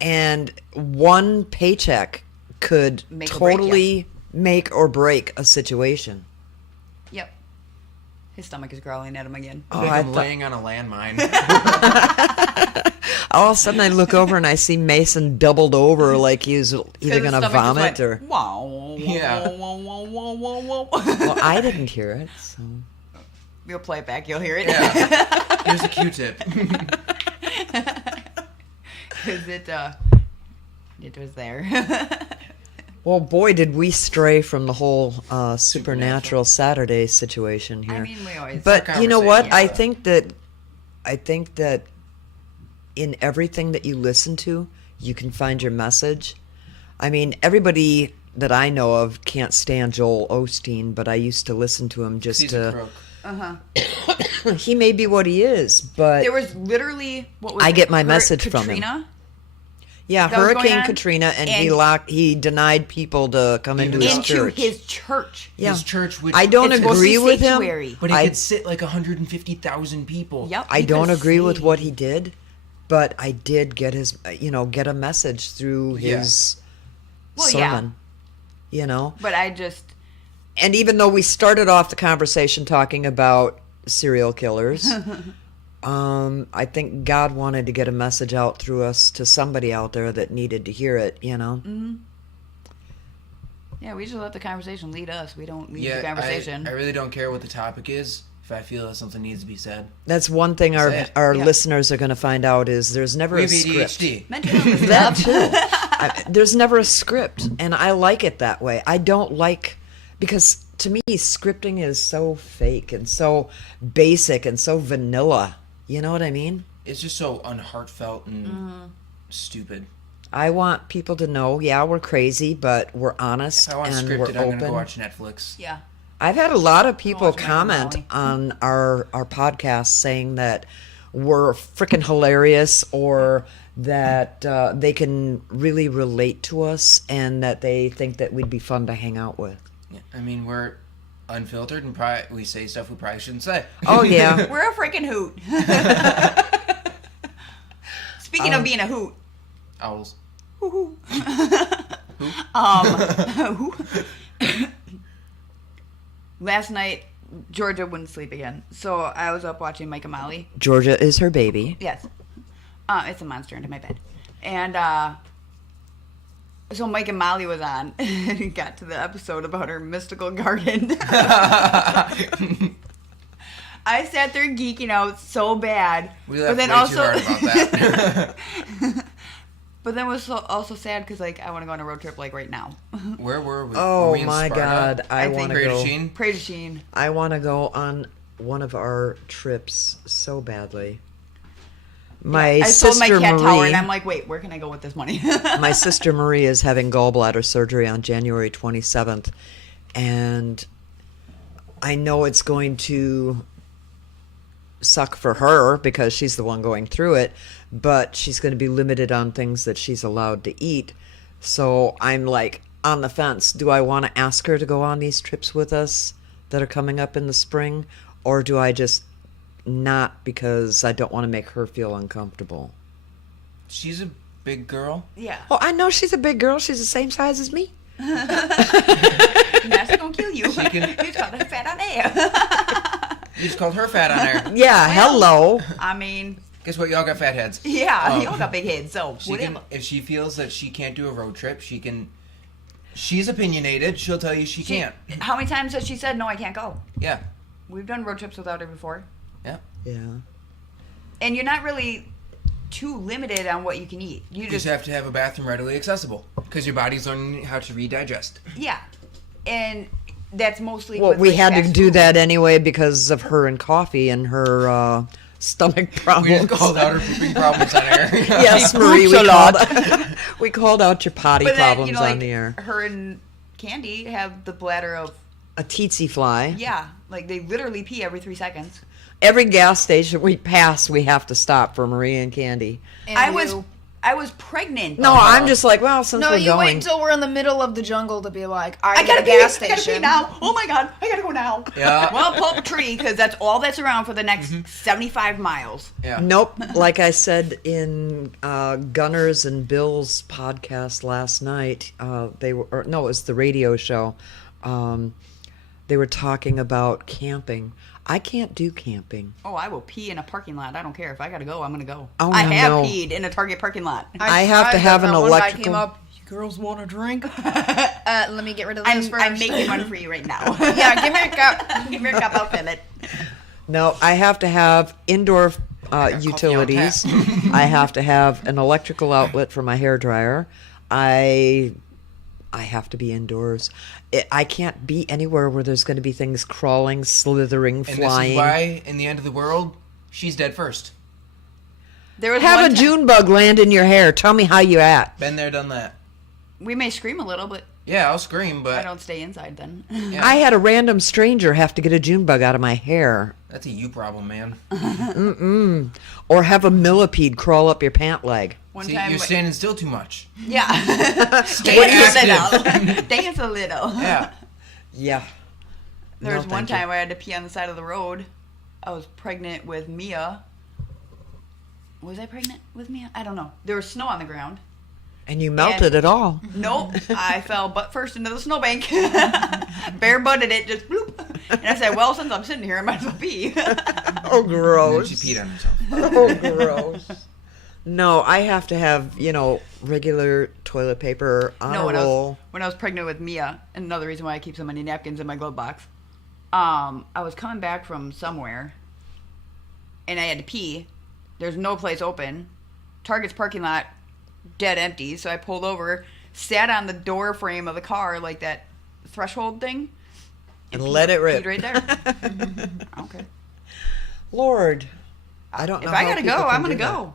And one paycheck could Make or break ya. totally make or break a situation. yep. His stomach is growling at him again. Oh, Like I I'm thought- laying on a landmine. All of a sudden, I look over and I see Mason doubled over, like he's either His going to stomach just vomit went, or. wow, Yeah. Well, I didn't hear it. So. You'll play it back. You'll hear it. Yeah. Here's a Q-tip. Because it was there. Well, boy, did we stray from the whole Supernatural Saturday situation here. I mean, we always. But you know what? conversation. I think that in everything that you listen to, you can find your message. I mean, everybody that I know of can't stand Joel Osteen, but I used to listen to him just He's a to. crook. He may be what he is, but There was literally what was I it? get my message from him. Katrina? yeah, that was going Hurricane on, Katrina, and and- he denied people to come into his into church. his church. Yeah. His church, which I don't It's supposed to be agree with him. sanctuary. but it I- could sit like 150,000 people. Yep. I he don't could agree with say- what he did, but I did get get a message through Yeah. his Well, yeah. sermon. But I just And even though we started off the conversation talking about serial killers, I think God wanted to get a message out through us to somebody out there that needed to hear it. yeah, we just let the conversation lead us. We don't lead Yeah, the conversation. I really don't care what the topic is. If I feel that something needs to be said, That's one thing our That's it. our Yeah. listeners are going to find out is there's never we a have script. ADHD. Mental illness That stuff. too. There's never a script, and I like it that way. I don't like because to me scripting is so fake and so basic and so vanilla. You know what I mean? It's just so unheartfelt and stupid. I want people to know, yeah, we're crazy, but we're honest If I want and scripted, we're I'm gonna open. go watch Netflix. Yeah. I've had a lot of people watch Mike and comment Molly. on our podcast saying that we're freaking hilarious or that they can really relate to us and that they think that we'd be fun to hang out with. Yeah, I mean, we're unfiltered and we say stuff we probably shouldn't say. Oh, yeah. We're a freaking hoot. Speaking of being a hoot. Owls. Last night, Georgia wouldn't sleep again. So I was up watching Mike and Molly. Georgia is her baby. Yes. It's a monster into my bed. And So Mike and Molly was on, and he got to the episode about her mystical garden. I sat there geeking out so bad. We laughed but then way also, too hard about that. but then it was also sad because like I want to go on a road trip like right now. Where were we? Were Oh we in my Sparta? God, I I think want to Pray to go. Sheen? Pray to Sheen. I want to go on one of our trips so badly. My I sold sister my cat tower, Marie, and I'm like, wait, where can I go with this money? my sister Marie is having gallbladder surgery on January 27th, and I know it's going to suck for her because she's the one going through it, but she's going to be limited on things that she's allowed to eat. So I'm like on the fence. Do I want to ask her to go on these trips with us that are coming up in the spring, or do I just not, because I don't want to make her feel uncomfortable? She's a big girl. Yeah. Oh, I know she's a big girl. She's the same size as me. That's gonna kill you. can- You just called her fat on air. You just called her fat on there. Yeah, hello. I mean, Guess what? Y'all got fat heads. yeah, Oh. y'all got big heads, so She whatever. can, if she feels that she can't do a road trip, she can. She's opinionated. She'll tell you she can't. How many times has she said no? I can't go. Yeah. We've done road trips without her before, Yeah. Yeah. and you're not really too limited on what you can eat. You You just just have to have a bathroom readily accessible because your body's learning how to redigest. yeah, and that's mostly. Well, with, we like, had to fast do food. that anyway because of her and coffee and her stomach We problems. just called out her pooping problems on air. Yes, She Marie, poops we a called, lot. we called out your potty But then, problems like, on the air. her and Candy have the bladder of A tsetse fly. yeah, like they literally pee every 3 seconds. Every gas station we pass, we have to stop for Marie and Candy. And I was pregnant. No, I'm just like, well, since No, we're you going. wait till we're in the middle of the jungle to be like, I I gotta a pee. gas I gotta pee station. now. Oh my god, I gotta go now. Yeah. Well, pull up a tree because that's all that's around for the next 75 miles. Yeah. Nope. Like I said in Gunners and Bill's podcast last night, they were or, no, it was the radio show. They were talking about camping. I can't do camping. Oh, I will pee in a parking lot. I don't care if I gotta go. I'm gonna go. Oh, I have no. peed in a Target parking lot. I have to tried have that. an That one guy electrical- came up, you girls want a drink? Let me get rid of this first. I'm making one for you right now. Yeah, give me a cup. Give me a cup. I'll fill it. No, I have to have indoor got coffee utilities. on tap. I have to have an electrical outlet for my hair dryer. I have to be indoors. I can't be anywhere where there's going to be things crawling, slithering, And flying. this is why, in the end of the world, she's dead first. There was Have one a time- June bug land in your hair. Tell me how you act. Been there, done that. We may scream a little, but Yeah, I'll scream, I but don't stay inside then. yeah, I had a random stranger have to get a June bug out of my hair. that's a you problem, man. Or have a millipede crawl up your pant leg. One See, time, you're standing still too much. yeah, Stay dance a active. little, dance a little. Yeah. Yeah. There No, was one thank you. time I had to pee on the side of the road. I was pregnant with Mia. Was I pregnant with Mia? I don't know. There was snow on the ground. And you melted it all. Nope. I fell butt first into the snowbank. Bare butted it, just bloop. And I said, well, since I'm sitting here, I might as well pee. Oh, And then gross. she peed on herself. Oh, gross. No, I have to have, regular toilet paper on No, a when roll. I was pregnant with Mia, and another reason why I keep so many napkins in my glove box. I was coming back from somewhere, and I had to pee. There's no place open. Target's parking lot, dead empty. So I pulled over, sat on the door frame of the car, like that threshold thing, And let it rip. peed right there. I don't care. Lord, I don't know. If I how gotta people go, can I'm gonna do that. go.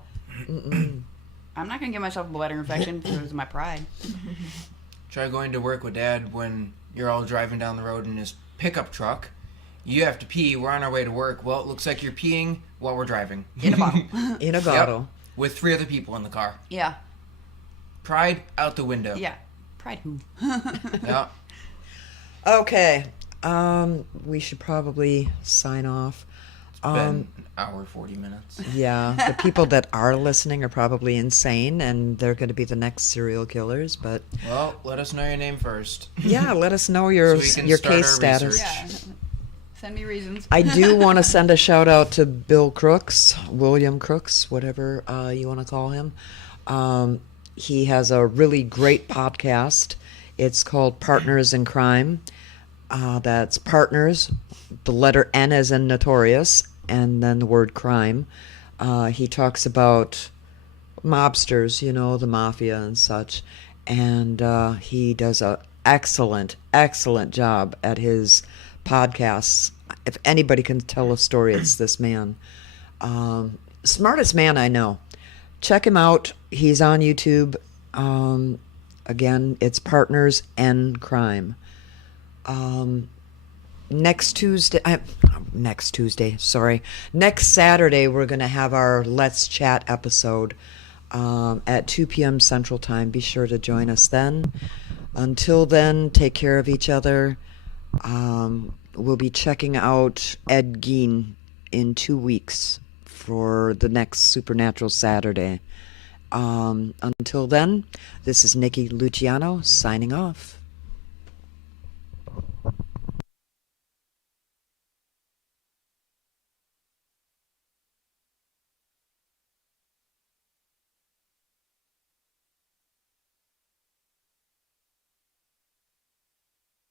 I'm not gonna give myself a bladder infection because of my pride. Try going to work with Dad when you're all driving down the road in his pickup truck. You have to pee. We're on our way to work. Well, it looks like you're peeing while we're driving. In a bottle. In a Yep. bottle. With 3 other people in the car. Yeah. Pride out the window. Yeah. Pride who? Yeah. Okay. We should probably sign off. Been an hour, 40 minutes. Yeah, the people that are listening are probably insane, and they're going to be the next serial killers. But Well, let us know your name first. yeah, let us know your So we can your start case our status. research. Yeah. Send me reasons. I do want to send a shout out to Bill Crooks, William Crooks, whatever you want to call him. he has a really great podcast. It's called Partners in Crime. That's Partners, the letter N as in notorious, and then the word crime. He talks about mobsters, the mafia and such, and he does a excellent job at his podcasts. If anybody can tell a story, it's this man. Smartest man I know. Check him out. He's on YouTube. Again, it's Partners in Crime. Next Saturday, we're going to have our Let's Chat episode at 2 p.m. Central Time. Be sure to join us then. Until then, take care of each other. We'll be checking out Ed Gein in 2 weeks for the next Supernatural Saturday. Until then, this is Nikki Luciano signing off.